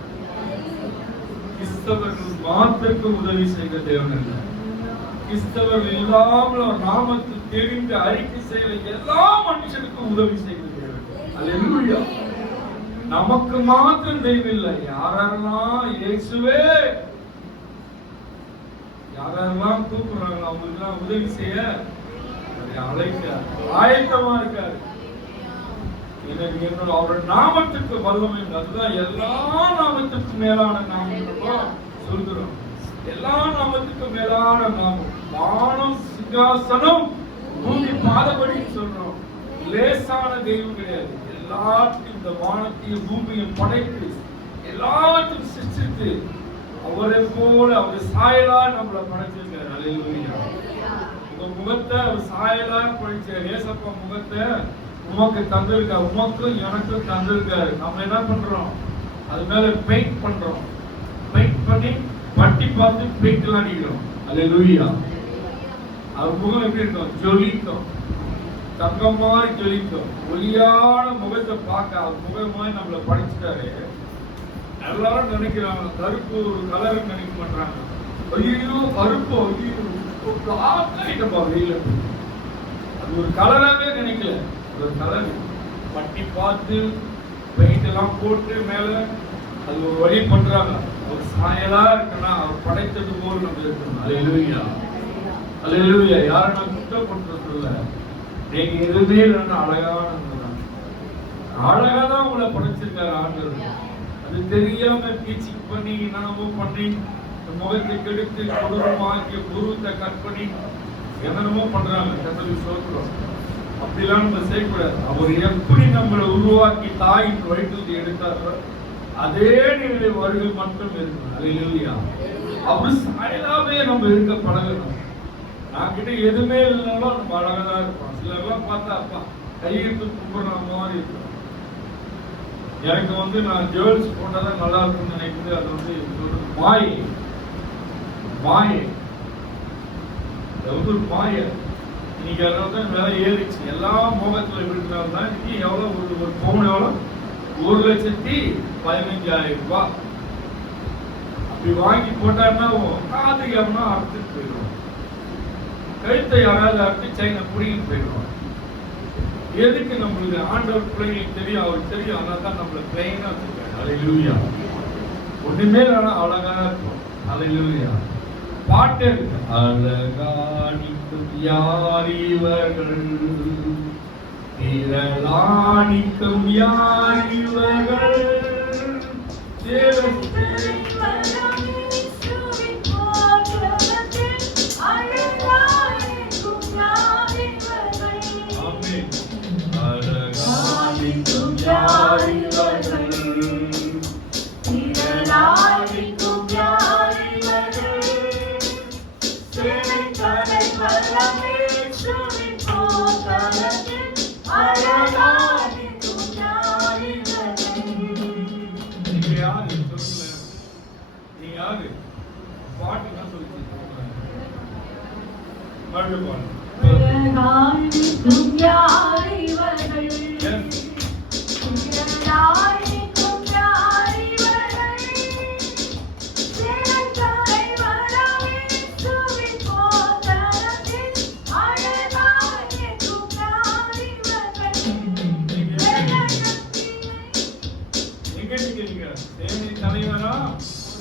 கிறிஸ்தவர்கள் மாத்திரம் உதவி செய்த தேவன் அல்ல. கிறிஸ்தவர்கள் இல்லாமல் நாமத்தை தெரிந்து அறிக்கை செய்கிற எல்லா மனுஷனுக்கும் உதவி செய்த தேவன். அல்லேலூயா. நமக்கு மாத்திரம் தெய்வம் இல்லை. யாரெல்லாம் இயேசுவே யாரெல்லாம் கூப்பிடுறாங்க அவங்களுக்கு எல்லாம் உதவி செய்ய அழைக்க ஆயத்தமா இருக்காரு. எனக்கு என்னோட அவரோட நாமத்துக்கு வல்லமை. அதுதான் எல்லா நாமத்துக்கும் மேலான நாமம் சொல்கிறோம். எல்லா நாமத்துக்கும் மேலான நாமம். வானம் சிங்காசனம் பூமி பாதபடி சொல்றோம். லேசான தெய்வம் கிடையாது. எல்லாத்தையும் இந்த வானத்தையும் பூமியும் படைத்து எல்லாத்தையும் சிருஷ்டித்து அவரை போல அவர் சாயலா நம்மளை படைச்சிருக்காரு. அல்லேலூயா. உங்க முகத்தை அவர் சாயலா படைச்சார். ஏசப்பா முகத்தை உமக்கு தந்திருக்காரு. உமக்கும் எனக்கும் தந்திருக்காரு. நம்ம என்ன பண்றோம்? அது மேல பெயிண்ட் பண்றோம். பெயிண்ட் பண்ணி பட்டி பார்த்து பெயிண்ட் எல்லாம் அடிக்கிறோம். அல்லேலூயா. அவர் முகம் எப்படி இருக்கும்? ஜொலிக்கும். தங்கம் மாதிரி ஜொலிக்கும். ஒளியான முகத்தை பார்க்க அவர் முகமாய் நம்மளை படைச்சிட்டாரு. எல்லாரும் நினைக்கிறாங்க கருப்பு ஒரு கலர் நினைக்க மாட்டாங்க. ஐயோ கருப்பு, ஐயோ வெயில அது ஒரு கலராகவே நினைக்கல. ஒரு கலர் பட்டி பார்த்து பெயிண்ட் எல்லாம் போட்டு மேல அது ஒரு வழி பண்றாங்க. ஒரு சாயலா இருக்குன்னா அவர் படைத்தது போல் நம்ம இருக்கணும். அல்லேலூயா. அல்லேலூயா. யாரை நான் குற்றம் பண்றதில்ல. நீங்க எதுவுமே இல்லைன்னா அழகானதான். அழகாதான் உங்களை படைச்சிருக்காரு ஆண்டவர். அது தெரியாம டீச்சிங் பண்ணி என்னமோ பண்ணி முகத்தை கெடுத்து கொடூரமாக்கி உருவத்தை கட் பண்ணி என்னென்னமோ பண்றாங்க. கர்த்தருக்கு ஸ்தோத்திரம். அப்படிலாம் நம்ம செய்யக்கூடாது. அவர் எப்படி நம்மளை உருவாக்கி தாயின் வயிற்றில் எடுத்தாரோ அதே நிலை வருகை மட்டும் இருக்கணும். அல்லேலூயா. அவர் சாயலாவே நம்ம இருக்க பழகணும். நான் கிட்ட எதுவுமே இல்லைனாலும் நம்ம அழகாதான் இருப்போம். சிலர்லாம் பார்த்தா அப்பா கையெழுத்து கும்பிடுற மாதிரி இருக்கும். எனக்கு நான் ஜுவல்ஸ் போட்டாதான் நல்லா இருக்கும்னு நினைக்கிறது. அது மாயை. மாயை. ஒரு மாய. இன்னைக்கு அதனால்தான் விலை ஏறிச்சு. எல்லா முகத்துல விடுறதுனால்தான் இன்னைக்கு எவ்வளவு ஒரு பவுன் எவ்வளவு? 1,15,000 ரூபாய். அப்படி வாங்கி போட்டாருன்னா காதுக்கு அப்படின்னா அறுத்துட்டு போயிடும். கழுத்தை யாராவது அறுத்து செயினை புடிங்கிட்டு போயிடுவாங்க. எதுக்கு நம்மளுக்கு ஆண்டவர் பிள்ளைங்களுக்கு தெரியும், அவருக்கு தெரியும். அதனால தான் நம்மள பிளைனா வச்சிருக்காரு. ஹல்லேலூயா. ஒண்ணுமே அழகா இருக்கும். ஹல்லேலூயா. பாட்டே இருக்கு. அழகானிக்கும் யார் இவர்கள், திரளானிக்கும் யார் இவர்கள்,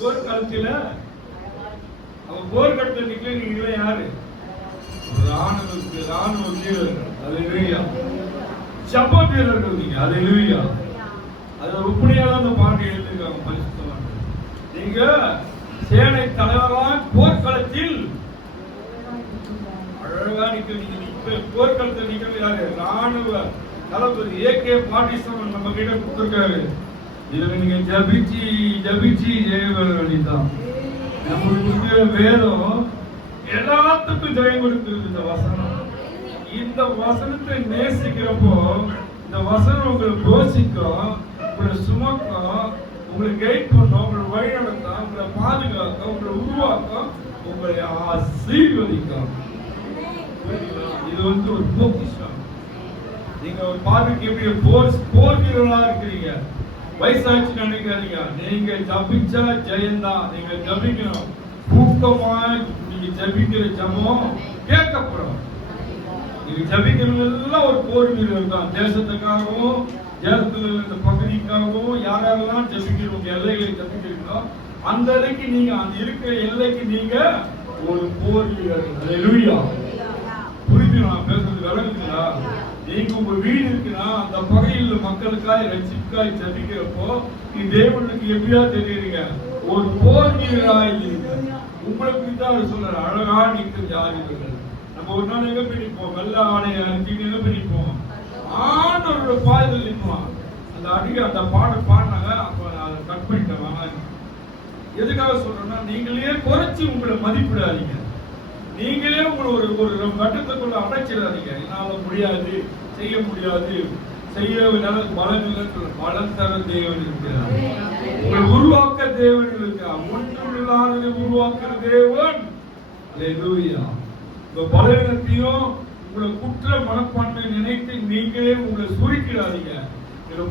போர்க்களத்தில் அவன் போர்க்களத்தில் நிக்கல. நீங்க யாரு? ராணுவ வீரர்கள். அல்லேலூயா. ஜெப வீரர்கள் நீங்க. அல்லேலூயா. அது உண்மையால அந்த பாட்டு எழுதிருக்காங்க பரிசுத்தவான். நீங்க சேனை தலைவராக போர்க்களத்தில் அழகா நிக்க. போர்க்களத்தில் நிக்கிறது யாரு? ராணுவ தளபதி AK-47 நம்ம கிட்ட கொடுத்திருக்காரு. இதுல நீங்க ஜபிச்சு ஜெயம் பெற வேண்டியதான். நம்மளுக்கு வேதம் எல்லாத்துக்கும் ஜெயம் கொடுக்கிறது. இந்த வசனம், இந்த வசனத்தை நேசிக்கிறப்போ இந்த வசனம் உங்களை போஷிக்கும், உங்களை சுமக்கும், உங்களை கைட் பண்ணும், உங்களை வழி நடத்தும், உங்களை பாதுகாக்கும், உங்களை உருவாக்கும், உங்களை ஆசீர்வதிக்கும். இது ஒரு பொக்கிஷம். நீங்க ஒரு பார்வைக்கு எப்படி போர் வீரர்களா இருக்கிறீங்க. வயசாச்சு நினைக்காதீங்க. நீங்க ஜபிச்சா ஜெயந்தான். நீங்க ஜபிக்கணும். கூட்டமா நீங்க ஜபிக்கிற ஜபம் கேட்கப்படும். நீங்க ஜபிக்கிறவங்க ஒரு போர் வீரர் தான். தேசத்துக்காகவும் தேசத்துல இந்த பகுதிக்காகவும் யாரெல்லாம் ஜபிக்கிறவங்க எல்லைகளை ஜபிக்கிறீங்களோ அந்த எல்லைக்கு நீங்க, அந்த இருக்கிற எல்லைக்கு நீங்க ஒரு போர் வீரர். அல்லேலூயா. புரியுது நான் பேசுறது? விளங்குங்களா? நீங்க உங்க வீடு இருக்குன்னா அந்த பகுதியில் மக்களுக்காய் ரட்சிப்புக்காய் ஜபிக்கிறப்போ நீ தேவனுக்கு எப்படியா தெரியுறீங்க? ஒரு போர் வீரராய் இருக்க. உங்களுக்கு தான் சொல்ற அழகா நிற்கும் ஜாதிகள். நம்ம ஒரு நாள் எங்க போய் நிற்போம்? வெள்ள ஆணையை அனுப்பிட்டு எங்க போய் நிற்போம்? ஆண்டவரோட பாதையில் நிற்போம். அந்த அந்த பாடம் பாடினாங்க. அப்ப அதை கட் பண்ணிட்டேன். எதுக்காக சொல்றேன்னா, நீங்களே குறைச்சி உங்களை மதிப்பிடாதீங்க. நீங்களே உங்களை ஒரு கட்டத்துக்குள்ள அடைச்சிடாதீங்க. என்னால முடியாது, செய்ய முடியாது, செய்ய பலன் தர தேவன் இருக்கிறார். உங்களை உருவாக்க தேவன் இருக்கிறார். ஒன்றுமில்லாததை உருவாக்குற தேவன். அல்லேலூயா. உங்க பலவீனத்தையும் உங்களை குற்ற மனப்பான்மை நினைத்து நீங்களே உங்களை சுருக்கிடாதீங்க.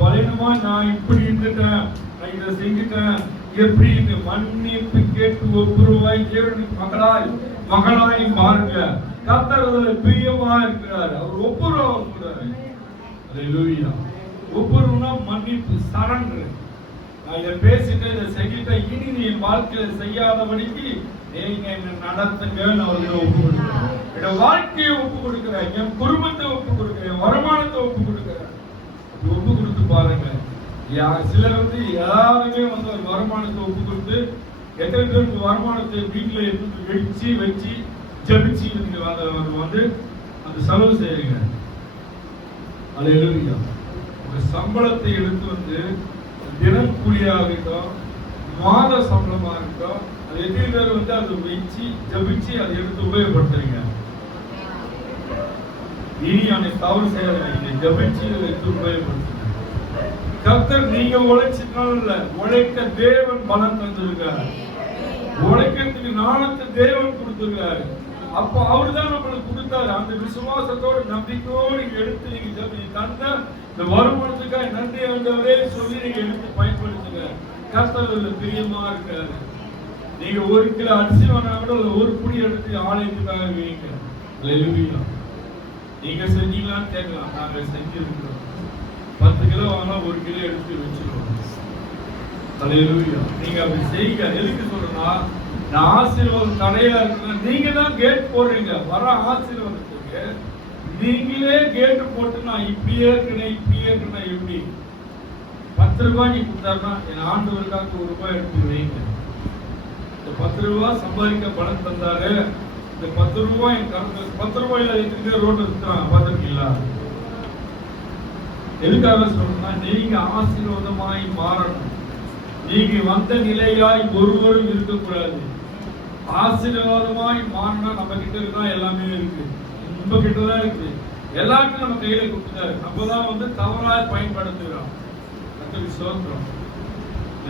பலவீனமா நான் இப்படி இருந்துட்டேன், நான் இதை செஞ்சுட்டேன், எப்படி மன்னிப்பு கேட்டு ஒப்புரவாய் தேவனுக்கு மகளாய் மாறுங்க. கர்த்தர் அதில் பிரியமா இருக்கிறார். அவர் ஒப்புரவா சொல்றாரு. அல்லேலூயா. ஒப்புரவுனா மன்னிப்பு, சரண்டர். நான் இதை பேசிட்டேன், இதை செஞ்சுட்டேன், இனி நீ என் வாழ்க்கையில செய்யாதபடிக்கு நீங்க என்ன நடத்துங்கன்னு அவர்கிட்ட ஒப்பு கொடுக்கிறேன். என் வாழ்க்கையை ஒப்பு கொடுக்கிறேன், என் குடும்பத்தை ஒப்பு கொடுக்கிறேன், வருமானத்தை ஒப்பு கொடுக்கிறேன். ஒப்பு கொடுத்து பாருங்க. சிலர் எல்லாருமே ஒரு வருமானத்தை ஒப்பு கொடுத்து, எத்தனை பேருக்கு வருமானத்தை வீட்டுல எடுத்து வச்சு ஜபிச்சு அந்த செலவு செய்யுங்க. அல்லேலூயா. உங்க சம்பளத்தை எடுத்து தினம் கூலியாகட்டும், மாத சம்பளமா இருக்கட்டும், அது எத்தனை பேர் அதை வச்சு ஜபிச்சு அதை எடுத்து உபயோகப்படுத்துறீங்க. இனி அன்னைக்கு தவறு செய்யாதீங்க. ஜபிச்சு அதை எடுத்து உபயோகப்படுத்துங்க. கர்த்தர் நீங்க உழைச்சினால இல்ல, உழைக்க தேவன் பலன் தந்திருக்காரு. உழைக்கிறதுக்கு நாளத்தை தேவன் கொடுத்திருக்காரு. அப்ப அவருதான் நம்மளுக்கு கொடுத்தாரு. அந்த விசுவாசத்தோடு நம்பிக்கையோடு நீங்க எடுத்து நீங்க தந்த இந்த வருமானத்துக்காக நன்றி ஆண்டவரே சொல்லி நீங்க எடுத்து பயன்படுத்துங்க. கர்த்தர் பிரியமா இருக்காரு. நீங்க 1 கிலோ அரிசி வேணா கூட ஒரு புடி எடுத்து ஆலயத்துக்காக வைங்க. அல்லேலூயா. நீங்க செஞ்சீங்களான்னு கேட்கலாம். நாங்க செஞ்சிருக்கிறோம். 10 கிலோ வாங்கினா 1 கிலோ எடுத்து வச்சிருவோம். அல்லேலூயா. நீங்க அப்படி செய்யுங்க. எதுக்கு சொல்றேன்னா, நான் ஆசீர்வாதம் தடையா இருக்குன்னா நீங்க தான் கேட் போடுறீங்க. வர ஆசீர்வாதத்துக்கு நீங்களே கேட்டு போட்டு நான் இப்படியே இருக்கணும் எப்படி? 10 ரூபாய் நீ கொடுத்தாருன்னா என் ஆண்டவருக்காக 1 ரூபாய் எடுத்து வைங்க. இந்த 10 ரூபாய் சம்பாதிக்க பணம் தந்தாரு. இந்த 10 ரூபாய் என் கருத்து 10 ரூபாயில எதுக்கு ரோட்ல சுத்துறான் பார்த்துருக்கீங்களா? எதுக்காக சொல்றேன்னா, நீங்க ஆசீர்வாதமாய் மாறணும். நீங்க வந்த நிலையாய் ஒருவரும் இருக்கக்கூடாது. ஆசீர்வாதமாய் மாறினா நம்ம கிட்ட தான் எல்லாமே இருக்கு. நம்ம கிட்டதான் இருக்கு. எல்லாத்தையும் நம்ம கையில கொடுத்தாரு. நம்ம தான் தவறாய் பயன்படுத்துகிறோம். சோத்திரம்.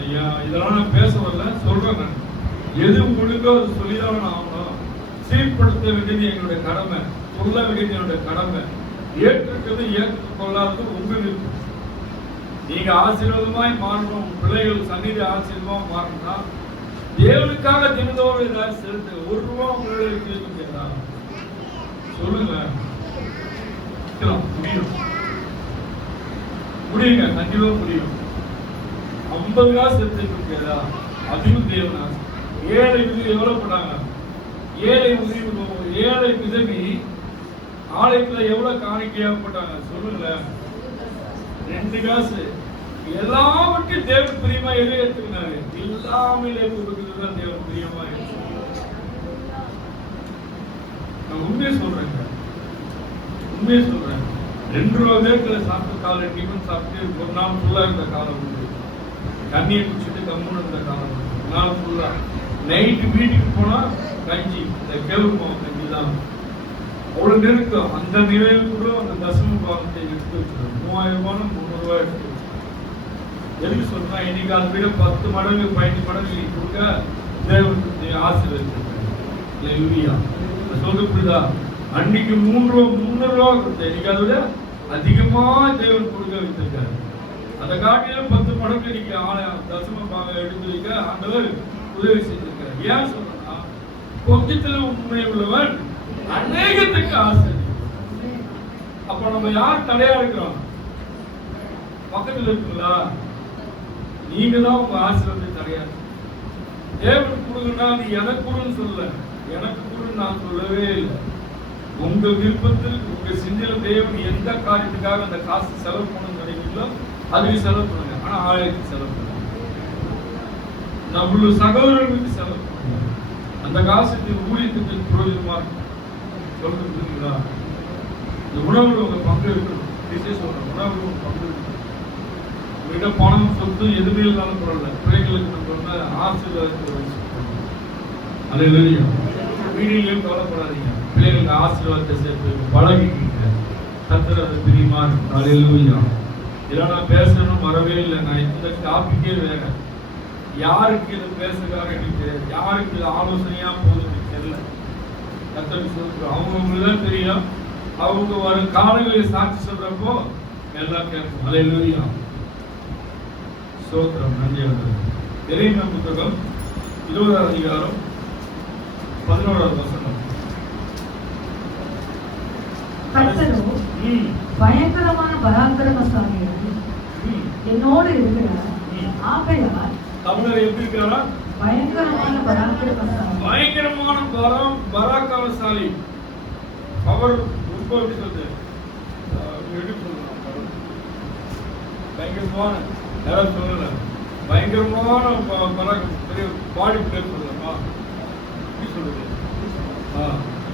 ஐயா, இதெல்லாம் நான் பேச வரல, சொல்றேன். நான் எது முழுக்க அது சொல்லிதான் ஆகணும். சீர்படுத்த வேண்டியது எங்களுடைய கடமை, சொல்ல வேண்டியது என்னுடைய கடமை. ஏற்றுக்கிறது ஏற்றுக்கொள்ளாதது உங்களுக்கு. நீங்க ஆசீர்வாதமாய் மாறணும். பிள்ளைகள் சந்நிதி ஆசீர்வாதமா மாறணும்னா தேவனுக்காக தினந்தோறும் ஏதாவது செலுத்து. 1 ரூபா உங்களுடைய கேட்க முடியாதா? சொல்லுங்க. முடியுங்க, கண்டிப்பா முடியும். 50 காசு எடுத்துக்க முடியாதா? அதுவும் தேவனா? ஏழை விதவி எவ்வளவு பண்ணாங்க? ஏழை விதவி ஆலயத்துல எவ்வளவு காணிக்கையா போட்டாங்க? சொல்லுங்களேன். 2 காசு. எல்லாவற்றையும் தேவன் பிரியமா எது எடுத்துக்கினாரு? இல்லாமலே கொடுக்குறதுதான் தேவன் பிரியமா இருக்கு. நான் உண்மையை சொல்றேன். 2 ரூபா வேர்க்கல சாப்பிட்டு காலை டிஃபன் சாப்பிட்டு 1 நாள் ஃபுல்லா இருந்த காலம் உண்டு. தண்ணியை குடிச்சிட்டு கம்முன்னு இருந்த காலம் உண்டு. 1 நாள் ஃபுல்லா. நைட்டு வீட்டுக்கு போனா கஞ்சி, இந்த கேவுமா கஞ்சி தான். அவ்வளவு நெருக்கம். அந்த நிலையில் கூட அந்த தசம பாகத்தை எடுத்து வச்சிருக்கோம். 3000 ரூபாய் 300 ரூபாய் எடுத்து வச்சிருக்கோம். எதுக்கு சொல்றா? இன்னைக்கு அதை விட 10 மடங்கு 15 மடங்கு கொடுக்க தேவனுக்கு ஆசீர்வதிச்சிருக்காரு. சொல்ல புரியுதா? அன்னைக்கு 300 ரூபா கொடுத்தேன். இன்னைக்கு அதை விட அதிகமா தேவன் கொடுக்க வைத்திருக்காரு. அந்த காட்டிலும் 10 மடங்கு இன்னைக்கு தசம பாகம் எடுத்து வைக்க ஆண்டவர் உதவி செஞ்சிருக்காரு. ஏன் சொல்றா? கொஞ்சத்துல உண்மை உள்ளவன் அநேகத்துக்கு ஆசை. அப்ப நம்ம யார் தடையா இருக்கிறோம்? பக்கத்துல இருக்குங்களா? நீங்க தான் உங்க ஆசீர்வாதத்தை தடையா. தேவன் கொடுங்கன்னா நீ எனக்கு கொடுன்னு சொல்ல, எனக்கு கொடுன்னு நான் சொல்லவே இல்லை. உங்க விருப்பத்தில் உங்க சிந்தையில தேவன் எந்த காரியத்துக்காக அந்த காசு செலவு பண்ணணும்னு நினைக்கிறீங்களோ அதுக்கு செலவு பண்ணுங்க. ஆனா ஆலயத்துக்கு செலவு பண்ணுங்க. நம்மளோட சகோதரர்களுக்கு செலவு பண்ணுங்க. அந்த காசுக்கு ஊழியத்துக்கு பிரயோஜனமா இருக்கும். சொல்றது புரியுங்களா? இந்த உணவுல உங்க பங்கு இருக்கணும். சொல்றேன், உணவுல உங்க பங்கு இருக்கணும். உங்ககிட்ட பணம் சொத்து எதுவுமே இல்லாத பொருள் பிள்ளைகளுக்கு நம்ம ஆசீர்வாதத்தை அல்லேலூயா. வீடிலையும் கவலைப்படாதீங்க. பிள்ளைகளுக்கு ஆசீர்வாதத்தை சேர்த்து பழகிக்கிங்க. கர்த்தர் அது பிரியமா இருக்கும். அல்லேலூயா. இதெல்லாம் நான் பேசணும் வரவே இல்லை. நான் இந்த டாபிக்கே வேற. யாருக்கு இது பேசுகிறாரு எனக்கு தெரியாது. யாருக்கு இது ஆலோசனையா போகுது தெரியல. கர்த்தருக்கு சொல்றோம். அவங்களுக்கு தான் தெரியும். அவங்க வரும் காலங்களில் சாட்சி சொல்றப்போ எல்லாம் கேட்கும். அல்லேலூயா. ஸ்தோத்திரம். நன்றி. எரேமியா புத்தகம் 20வது அதிகாரம் 11வது வசனம். கர்த்தரோ பயங்கரமான பராக்கிரமசாலியாக என்னோடு இருக்கிறார். ஆகையால் தமிழர் எப்படி இருக்கிறாரா? பயங்கரமான பராக்கிரமசாலி. பயங்கரமான பராக்கிரமசாலி. அவர் ரொம்ப எப்படி சொல்றது? பயங்கரமான யாராவது சொல்லல. பயங்கரமான பெரிய பாடி பிளேயர் சொல்லலாமா? எப்படி சொல்றது?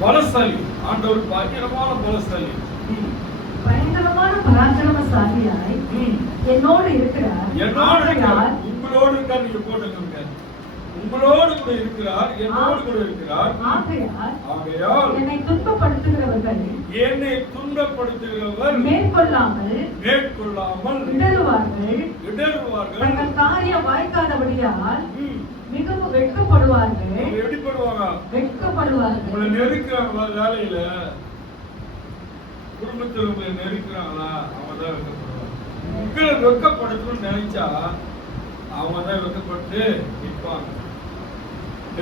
பலசாலி. ஆண்டவர் பயங்கரமான பலசாலி. பயங்கரமான பராக்கிரமசாலியாய் என்னோடு இருக்கிறார். என்னோடு இருக்கிறார். உங்களோடு இருக்கார். நீங்க போட்டுங்க. உங்களோடு கூட இருக்கிறார். என்னோடு கூட இருக்கிறார். ஆகையால் என்னை துன்பப்படுத்துகிறவர்கள் மேற்கொள்ளாமல் இடறுவார்கள். தங்கள் காரியம் வாய்க்காதபடியால் மிகவும் வெட்கப்படுவார்கள். உங்களை நெருக்கிறாங்களா? வேலையில குடும்பத்தில் உங்களை நெருக்கிறாங்களா? அவங்க தான் வெட்கப்படுவாங்க. உங்களை வெட்கப்படுத்தணும்னு நினைச்சா அவங்க தான் வெட்கப்பட்டு நிற்பாங்க.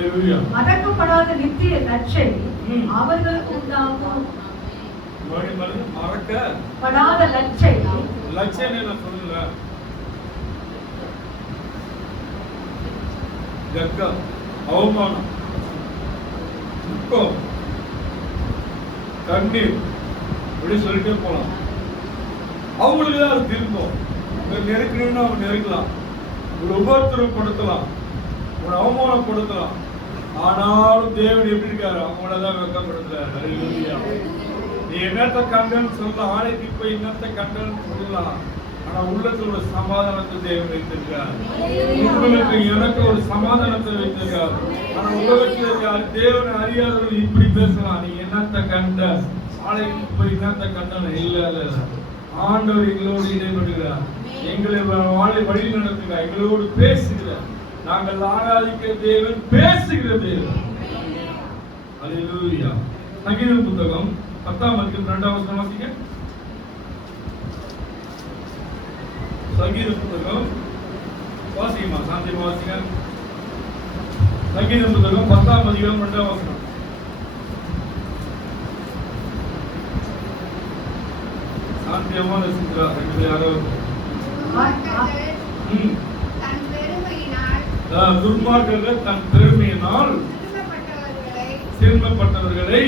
ஹalleluya. மறக்கப்படாத நித்திய ரட்சை ம். அவர்களுக்கு உண்டாகும். மறக்கப்படாத லட்சை லட்சம் என்ன சொல்லுங்க? கர்க்கம், அவமானம், துக்கம், கண்ணீர், இப்படி சொல்லிட்டே போலாம். அவங்களுக்கு தான் அது திரும்பும். உங்களை நெருக்கணும்னு அவங்க நெருக்கலாம், உங்களை உபத்திரப்படுத்தலாம், உங்களை அவமானப்படுத்தலாம். ஆனாலும் தேவன் எப்படி இருக்காரு? அவங்களதான் வெக்கப்படுத்துறாரு. ஹalleluya. நீ என்னத்த கண்டன்னு சொல்லலாம், ஆலயத்துக்கு போய் என்னத்த கண்டன்னு சொல்லலாம். ஆனா உள்ளத்துல ஒரு சமாதானத்தை தேவன் வைத்திருக்கிறார். உங்களுக்கு எனக்கு ஒரு சமாதானத்தை வைத்திருக்கிறார். ஆனா உலகத்தில் தேவனை அறியாதவர்கள் இப்படி பேசலாம், நீ என்னத்த கண்ட, ஆலயத்துக்கு போய் என்னத்த கண்டன. இல்ல, ஆண்டவர் எங்களோடு இடைபடுகிறார், எங்களை வழி நடத்துகிறார், எங்களோடு பேசுகிறார். நாங்கள் ஆராதிக்கிற தேவன் பேசுகிற தேவன். ஹalleluya. சங்கீத புத்தகம் 10ஆம் அதிகாரம் 2ஆம் வசனம் வாசிங்க. சங்கீத புத்தகம் வாசிங்கம்மா, சாந்தியமா வாசிங்க. சங்கீத புத்தகம் 10ஆம் அதிகாரம் 2ஆம் வசனம். சாந்தியமா ரசிக்கிறா ரெண்டு யாரோ. துன்மார்க்கர்கள் தன் பெருமையினால் சிறுமப்பட்டவர்களை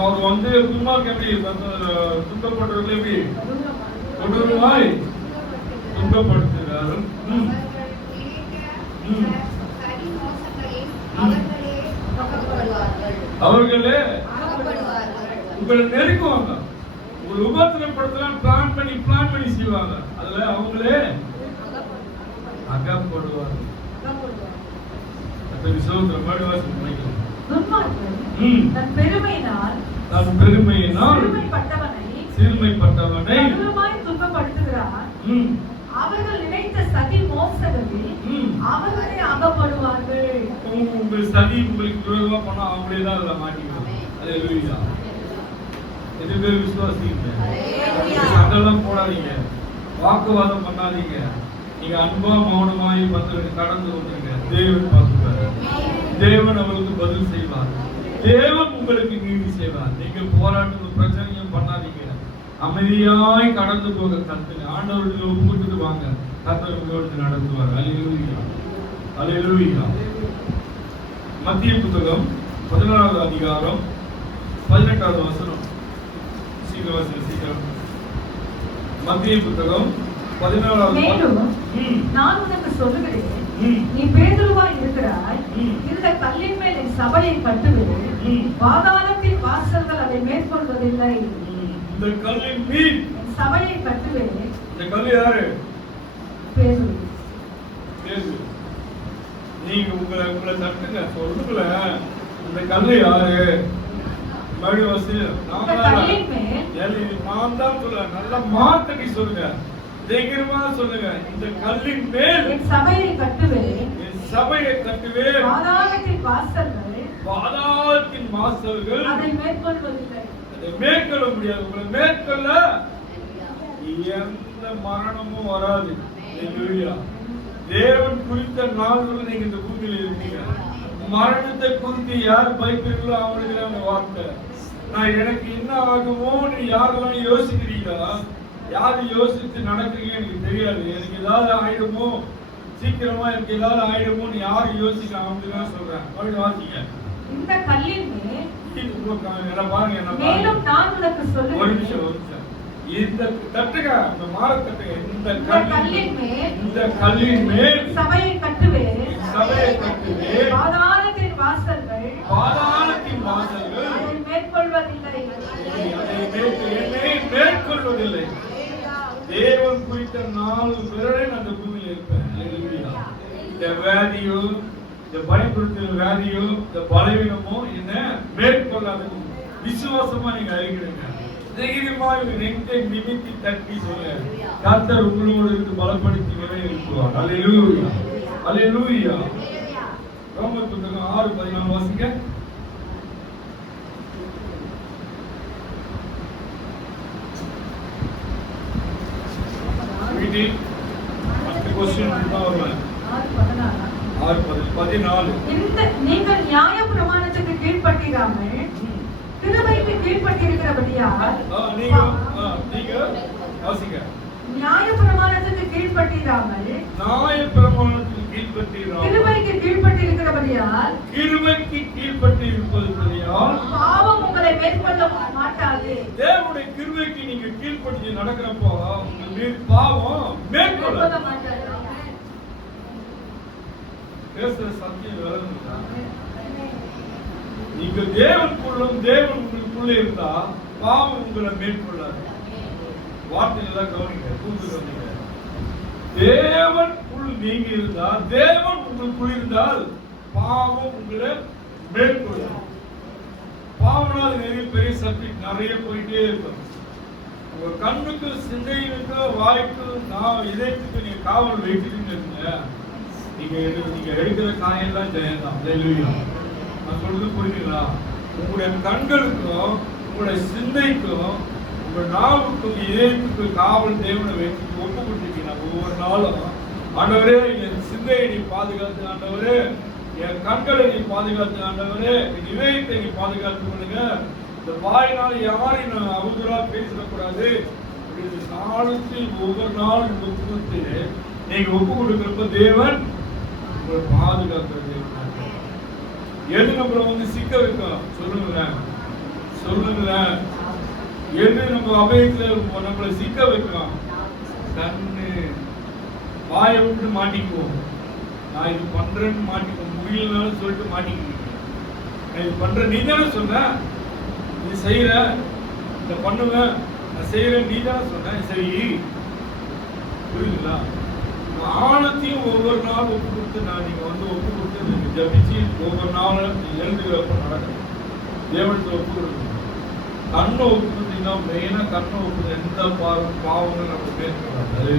அவர் வந்து துன்மார்க்க எப்படி துன்பப்பட்டவர்களை எப்படி கொடூரமாய் துன்பப்படுத்துகிறார். அவர்களே உங்களை நெருக்குவாங்க, உங்களை உபத்திரப்படுத்தலாம் பிளான் பண்ணி செய்வாங்க. அதுல அவங்களே அகப்படுவார்கள். தன் பெருமையினால் சிறுமைப்பட்டவனை துன்பப்படுத்துகிறார். அவர்கள் நினைத்த சதி மோசங்களில் அவர்களே அகப்படுவார்கள். உங்கள் சதி உங்களுக்கு விரோதமா பண்ணா அவங்களே தான் அதுல மாட்டிக்குவாங்க. ஹalleluya. எதுவே விசுவாசிங்க, சண்டெல்லாம் போடாதீங்க, வாக்குவாதம் பண்ணாதீங்க. நீங்க அன்பா மௌனமாய் வந்து கடந்து வந்தீங்க, தேவன் பார்த்துப்பாரு. தேவன் அவங்களுக்கு பதில் செய்வார். தேவன் உங்களுக்கு நீதி செய்வார். நீங்க போராட்டம் பிரச்சனையும் பண்ணாதீங்க, அமைதியாய் கடந்து போக கத்துங்க. ஆண்டவருக்கு ஒப்புட்டு வாங்க, கர்த்தர் உங்களுக்கு நடத்துவார். ஹalleluya. ஹalleluya. மத்திய புத்தகம் 16ஆவது அதிகாரம் 18ஆவது வசனம். சீக்கிரம் மத்திய புத்தகம் 16ஆவது. நான் உனக்கு சொல்லுகிறேன், நீ பேதுருவாய் இருக்கிறாய். இந்த கல்லின் மேல் என் சபையை கட்டுவேன், பாதாளத்தின் வாசல்கள் அதை மேற்கொள்வதில்லை. இந்த கல்லின் மேல் என் சபையை கட்டுவேன். இந்த கல் யாரு? பேதுரு. நீங்க உங்களை தட்டுங்க, சொல்லுங்கள. இந்த கல்லு யாரு? நான் தான் சொல்ல, நல்ல மார்த்தடி சொல்லுங்க, தைரியமா சொல்லுங்க. இந்த கல்லின் மேல் என் சபையை கட்டுவேன், பாதாளத்தின் வாசல்கள் அதை மேற்கொள்வதில்லை. மேற்கொள்ள முடியாது. உங்களை மேற்கொள்ள எந்த மரணமும் வராது. தேவன் குறித்த நாள்கள் நீங்க இந்த பூமியில இருக்கீங்க. மரணத்தை குறித்து யார் பயப்படுங்களோ அவங்களுக்கு அந்த வார்த்தை. நான் எனக்கு என்ன ஆகுமோ நீ யாரெல்லாம் யோசிக்கிறீங்களா, யாரு யோசித்து நடக்கிறீங்க எனக்கு தெரியாது. எனக்கு ஏதாவது ஆயிடுமோ, சீக்கிரமா எனக்கு ஏதாவது ஆயிடுமோ நீ யாரு யோசிக்க அவங்களுக்கு சொல்றேன். அப்படி வாசிங்க. இந்த கல்லின் மேல் பாருங்க, என்ன மேலும் நான் உனக்கு சொல்லுகிறேன். ஒரு நிமிஷம் இந்த தட்டுங்க, இந்த மாற தட்டுங்க. இந்த கல்லின் மேல் சபையை கட்டுவேன், பாதாளத்தின் வாசல்கள் அதை மேற்கொள்வதில்லை. மேற்கொள்வதில்லை. தேவன் குறித்த 4 பேரை அந்த பூமியில் இருப்பேன். இந்த வியாதியோ, இந்த பயப்படுத்துற வியாதியோ, இந்த பலவீனமோ என்ன மேற்கொள்ளாத விசுவாசமா நீங்க அறிக்கிறீங்க. தைரியமா நெஞ்சை நிமித்தி தட்டி சொல்ல, கர்த்தர் உங்களோடு இருந்து பலப்படுத்தி நிறைவேற்றுவார். ஹalleluya. ஹalleluya. ரோமர் புத்தகம் 6:14 வாசிங்க. வீட்டில் அடுத்த क्वेश्चन வருவாங்க. 6:14 6:14. நீங்கள் நியாய பிரமாணத்துக்கு கீழ்ப்பட்டிராமல் கிருபைக்கு கீழ்ப்பட்டிருக்கிறபடியால் நீங்க வாசிங்க. நியாய பிரமாணத்துக்கு கீழ்ப்பட்டிராமல் கிருபைக்கு கீழ்ப்பட்டிருக்கிறபடியால் பாவம் உங்களை மேற்கொள்ள மாட்டாது. தேவனுடைய கிருபைக்கு நீங்க கீழ்ப்பட்டு நடக்கிறப்போ உங்கள் பாவம் மேற்கொள்ள மாட்டாது. பேசுற சத்தியம் விளங்குதா? நீங்க தேவனுக்குள்ளும் தேவன் உங்களுக்குள்ளே இருந்தா பாவம் உங்களை மேற்கொள்ளாது. வார்த்தையில கவனிங்க, கூந்து கவனிங்க. தேவனுக்குள் நீங்க இருந்தா, தேவன் உங்களுக்குள் இருந்தால் பாவம் உங்களை மேற்கொள்ளாது. பாவம்னா அது நிறைய பெரிய சப்ஜெக்ட், நிறைய போயிட்டே இருக்கும். உங்க கண்ணுக்கு, சிந்தைக்கு, வாய்க்கு, இதயத்துக்கு நீங்க காவல் வைக்கிறீங்க. நீங்க எடுக்கிற காயெல்லாம் ஜெயந்தான். நான் சொல்றது புரியுங்களா? உங்களுடைய கண்களுக்கும் உங்களுடைய சிந்தைக்கும் உங்க நாவுக்கும் இதயத்துக்கும் காவல் தேவனை வைத்து ஒப்பு கொடுத்துட்டீங்கன்னா ஒவ்வொரு நாளும், ஆண்டவரே என் சிந்தையை நீ பாதுகாத்து, ஆண்டவரே என் கண்களை நீ பாதுகாத்து, ஆண்டவரே என் இதயத்தை நீ பாதுகாத்து பண்ணுங்க. இந்த வாயினால் யாரையும் நான் அவதூறா பேசிடக்கூடாது. நாளுக்கு ஒவ்வொரு நாளும் ஒப்பு கொடுத்து நீங்க ஒப்பு கொடுக்கிறப்ப தேவன் உங்களை பாதுகாக்கிறது. எது நம்மள சிக்க வைக்கும் சொல்லுங்களேன், சொல்லுங்களேன். எது நம்ம அபயத்துல நம்மளை சிக்க வைக்கும்? கண்ணு, வாயை விட்டு மாட்டிக்குவோம். நான் இது பண்றேன்னு மாட்டிக்குவோம், முடியலனாலும் சொல்லிட்டு மாட்டிக்குவீங்க. நான் இது பண்றேன், நீ தானே சொன்ன, நீ செய்யற, இதை பண்ணுவேன், நான் செய்யறேன், நீ தானே சொன்ன, சரி. புரியுதுங்களா? ஆழத்தையும் ஒவ்வொரு நாளும் ஒப்பு கொடுத்து நீங்க ஒப்பு கொடுத்து நீங்க ஜபிச்சு ஒவ்வொரு நாளும் எழுதுகிறப்ப நடக்கும். தேவனத்தை ஒப்பு கொடுக்கணும். கண்ணை ஒப்பு கொடுத்தீங்கன்னா மெயினா கண்ணை ஒப்பு, எந்த பாவங்களும் நம்ம பேசக்கூடாது.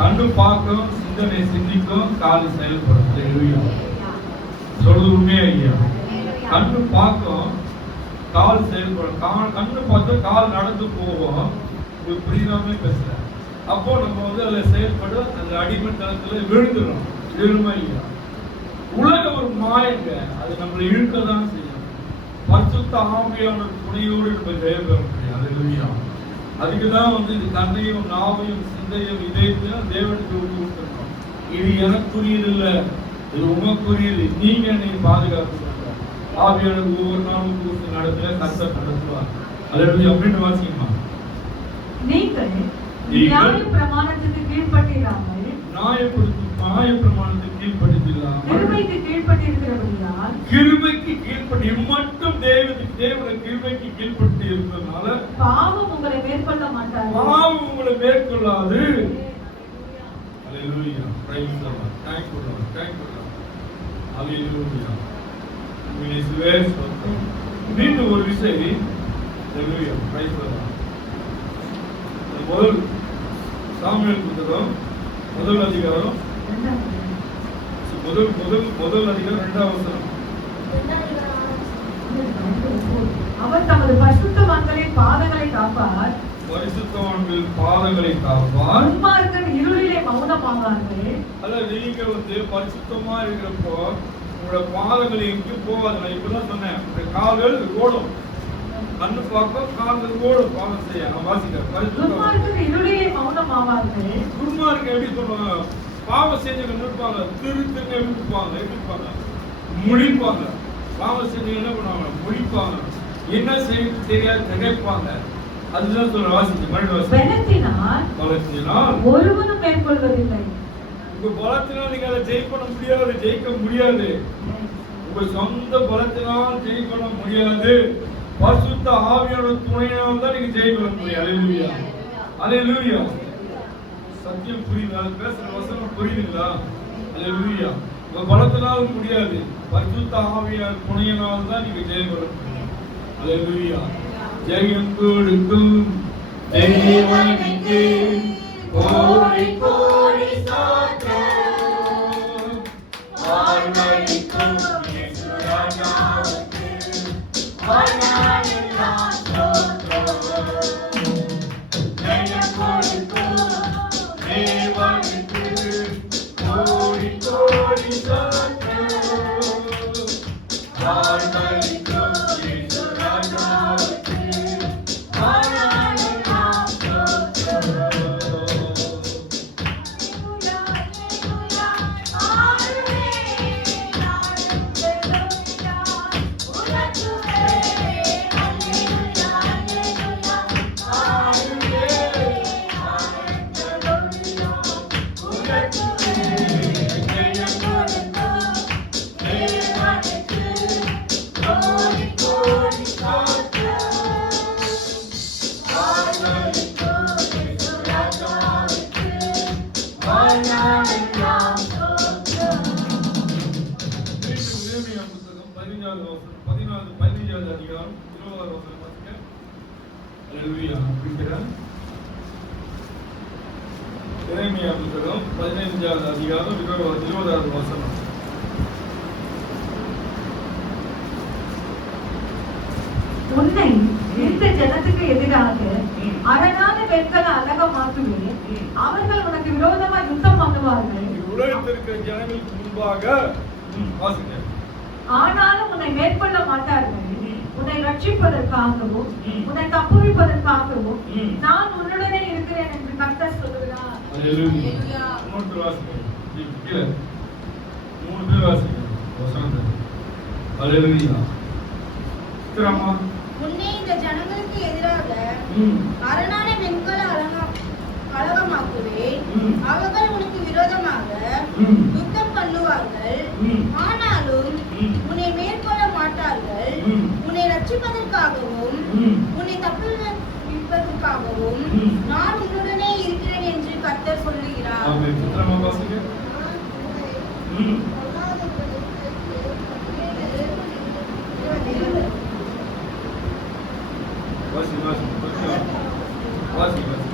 கண்ணு பார்க்கும், சிந்தனை சிந்திக்கும், காலு செயல்படும். சொல்றது உண்மையா ஐயா? கண்ணு பார்க்கும், கால் செயல்படும். கண்ணு பார்த்தா கால் நடந்து போவோம். உங்களுக்கு புரியாமலே பேசுறேன். அப்போ நம்ம அதுல செயல்பட அந்த அடிமட்டத்துல விழுந்துடும். விழுமா இல்லையா? உலக ஒரு மாயங்க, அது நம்மளை இழுக்கதான் செய்யும். பரிசுத்த ஆவியான துணையோடு நம்ம ஜெயம் பெற முடியும். அதுக்குதான் இது கண்ணையும் நாவையும் சிந்தையும் இதயத்தையும் தேவனுக்கு ஒப்பு கொடுத்துருக்கோம். இது எனக்குரியது இல்லை, இது உமக்குரியது. நீங்க என்னை பாதுகாத்து ஆவியான ஒவ்வொரு நாளும் கூட்டு நடத்துல கஷ்டம் நடத்துவார். அது அப்படின்னு வாசிக்கமா? நீங்கள் நியாய பிரமாணத்துக்கு கீழ்ப்பட்டிராமல் நியாய பிரமாணத்துக்கு கீழ்ப்பட்டிராமல் கிருபைக்கு கீழ்ப்பட்டிருக்கிறபடியால் கிருபைக்கு கீழ்ப்பட்டி மட்டும் தேவனுடைய கிருபைக்கு கீழ்ப்பட்டு இருந்ததுனால பாவம் உங்களை மேற்கொள்ள மாட்டாது. பாவம் உங்களை மேற்கொள்ளாது. Hallelujah, praise the Lord. Thank you Lord, thank you Lord. Hallelujah. மீண்டும் ஒரு விஷயம். Hallelujah, praise the Lord. முதல் சாமுவேல் புத்தகம் முதல் அதிகாரம் 2ஆம் வசனம். அவர் தமது பரிசுத்தவான்களின் பாதங்களை காப்பார். பரிசுத்தவான்களின் பாதங்களை காப்பார். துன்மார்க்கர் இருளிலே மௌனமாவார்கள். அதாவது நீங்க பரிசுத்தமா இருக்கிறப்போ உங்களோட பாதங்கள் எங்கேயும் போகாது. நான் இப்பதான் சொன்னேன், கால்கள் ஓடும். கண்ணு பார்க்க கால்கள் ஓடும். பாவம் செய்ய வாசிக்க துன்மார்க்கர் இருளிலே மௌனமாவார்கள். துன்மார்க்கர் எப்படி சொல்லுவாங்க? பாவம் செஞ்சவங்க நிற்பாங்க, திருத்துங்க எப்படி இருப்பாங்க? முடிப்பாங்க. பாவம் செஞ்சவங்க என்ன பண்ணுவாங்க? முடிப்பாங்க. என்ன செய்ய தெரியாது திகைப்பாங்க. அதுதான் சொல்ற வாசிச்சு பலத்தினால் ஒருவனும் மேற்கொள்வதில்லை. உங்க பலத்தினால் நீங்க அதை ஜெயிக்க முடியாது. உங்க சொந்த பலத்தினால் ஜெயிக்க முடியாது. பரிசுத்த ஆவியோட துணையினால் தான் நீங்க ஜெயிக்க முடியும். அல்லேலூயா, அல்லேலூயா. சத்தியம் புரியுதா? பேசுற வசனம் புரியுதுங்களா? அல்லேலூயா. உங்க பலத்தினால் முடியாது. பரிசுத்த ஆவியார் துணையினால் தான் நீங்க ஜெயிக்க முடியும். அல்லேலூயா. ஜெயம் கொடுக்கும் தேவனுக்கு கோடி கோடி ஸ்தோத்திரம். வாழ்வளிக்கும் இயேசு ராஜாவுக்கு வாழ்நாளெல்லாம் ஸ்தோத்திரம். ஜெயம் கொடுக்கும் தேவனுக்கு கோடி கோடி அல்லேலூயா. பிடிக்கிறேன். எரேமியா புத்தகம் 15வது அதிகாரம் 20வது வசனம். உன்னை இந்த ஜனத்துக்கு எதிராக அரணான வெண்கல அலகமாக்குவேன். அவர்கள் உனக்கு விரோதமா யுத்தம் பண்ணுவார்கள். உலகத்திற்கு ஜனங்களுக்கு முன்பாக வாசிங்க. ஆனாலும் உன்னை மேற்கொள்ள மாட்டார்கள். உன்னை ரட்சிப்பதற்காகவும் உன்னை தப்புவிப்பதற்காகவும் நான் உன்னுடனே இருக்கிறேன் என்று கர்த்தர் சொல்லுகிறார். அல்லேலூயா. மூன்று வாசிங்க. கீழே 3 பேர் வாசிங்க வசனத்தை. அல்லேலூயா. கிராமா உன்னை இந்த ஜனங்களுக்கு எதிராக அரணான வெண்கல அலகமாக்குவேன். அவர்கள் உனக்கு விரோதமாக யுத்தம் பண்ணுவார்கள். ஆனாலும் உன்னை மேற்கொள்ள மாட்டார்கள். உன்னை ரட்சிப்பதற்காகவும் உன்னை தப்புவிப்பதற்காகவும் நான் உன்னுடனே இருக்கிறேன் என்று கர்த்தர் சொல்லுகிறார். ஆமென். கிராமா வாசிங்க. வாசி வாசி வாசி வாசி.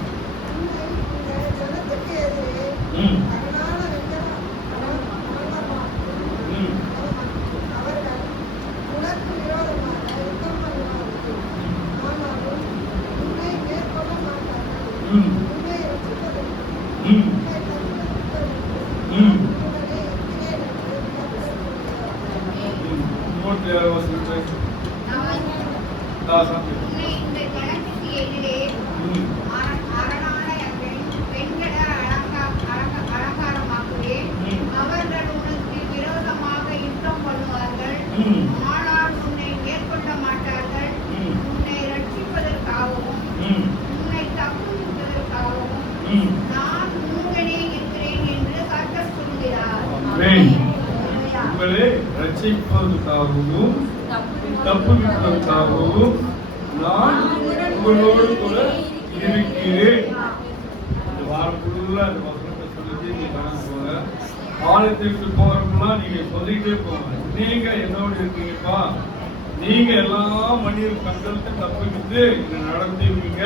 உன்னை இந்த ஜனத்துக்கு எதிரே அரணான வெண்கல அலங்காரமாக்குவேன். அவர்கள் உனக்கு விரோதமாக யுத்தம் பண்ணுவார்கள். ஆனால் உன்னை மேற்கொள்ள மாட்டார்கள். உன்னை ரட்சிப்பதற்காகவும் உன்னை தப்புவிப்பதற்காகவும் நான் உன்னுடனே இருக்கிறேன் என்று கர்த்தர் சொல்கிறார். உங்களை ரட்சிப்பதற்காகவும் தப்புவிப்பதற்காகவும் நான் உங்களோடு கூட இருக்கிறேன். இந்த வாரம் ஃபுல்லா இந்த வசனத்தை சொல்லிட்டு நீங்க கணக்கு போங்க. ஆலயத்திற்கு போறப்பெல்லாம் நீங்க சொல்லிட்டே போங்க. நீங்க என்னோடு இருக்கீங்கப்பா, நீங்க எல்லா மனிதர் கண்களுக்கு தப்புவித்து இதை நடத்திருக்கீங்க.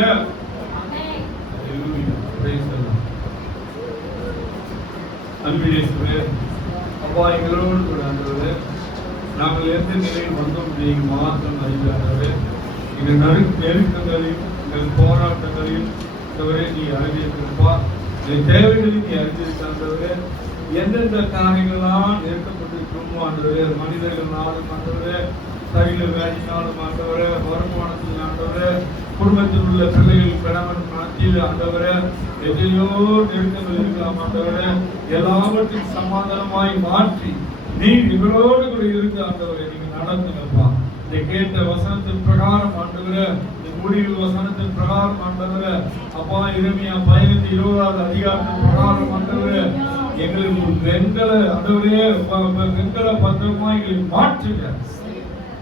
அன்பிலே அப்பா, எங்களோடு கூட ஆண்டவரே, நாங்கள் எந்த நிலையில் வந்தோம் நீங்க மாற்றம் அறிந்தாண்டவரே. எங்கள் நெருக்கங்களையும் எங்கள் போராட்டங்களையும் நீ அறிந்திருப்பா. என் தேவைகளையும் நீ அறிந்திருக்காண்டவரே. எந்தெந்த காரியங்களால் நெருக்கப்பட்டிருக்கோமோ ஆண்டவரே, மனிதர்களாலும் ஆண்டவரே, சரீர வியாதினாலும் ஆண்டவரே, வருமானத்தில் ஆண்டவரே, குடும்பத்தில் உள்ள பிள்ளைகள் கணவன் மனத்தில் ஆண்டவரே, எதையோ நெருக்கங்கள் இருக்கலாம் ஆண்டவரே. எல்லாவற்றையும் சமாதானமாய் மாற்றி நீ இவரோடு கூட இருந்து ஆண்டவரே நீங்க நடத்துங்கப்பா. இதை கேட்ட வசனத்தின் பிரகாரம் ஆண்டவரே, இந்த முடிவு வசனத்தின் பிரகாரம் ஆண்டவரே, அப்பா எரேமியா 15:20வது அதிகாரத்தின் பிரகாரம் ஆண்டவரே, எங்களுக்கு வெண்கல ஆண்டவரே வெண்கல பத்திரமா எங்களை மாற்றுங்க.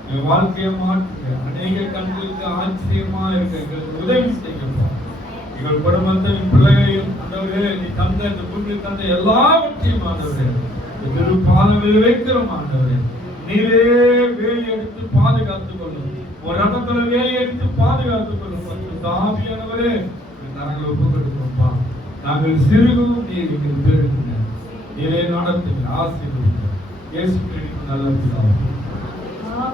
எங்கள் வாழ்க்கையை மாற்றுங்க. அநேக கண்களுக்கு ஆச்சரியமா இருக்க எங்களுக்கு உதவி செய்யப்பா. எங்கள் குடும்பத்தை பிள்ளைகளையும் ஆண்டவரே நீ தந்த இந்த பூமியில் தந்த எல்லாவற்றையும் ஆண்டவரே திரு பாதங்களில் வைக்கிறோம் ஆண்டவரே. நீரே வேலி எடுத்து பாதுகாத்துக் கொள்ளும். ஒரு இடத்துல வேலி எடுத்து பாதுகாத்துக் கொள்ளும். ஆவியானவரே நாங்கள் ஒப்புக்கொடுக்கிறோம்ப்பா. நாங்கள் சிறுகவும் நீர் எங்கள் பேருங்க. நீரே நடத்துங்க, ஆசீர்வதிங்க. இயேசு கிறிஸ்துவின் நல்ல பிதாவே.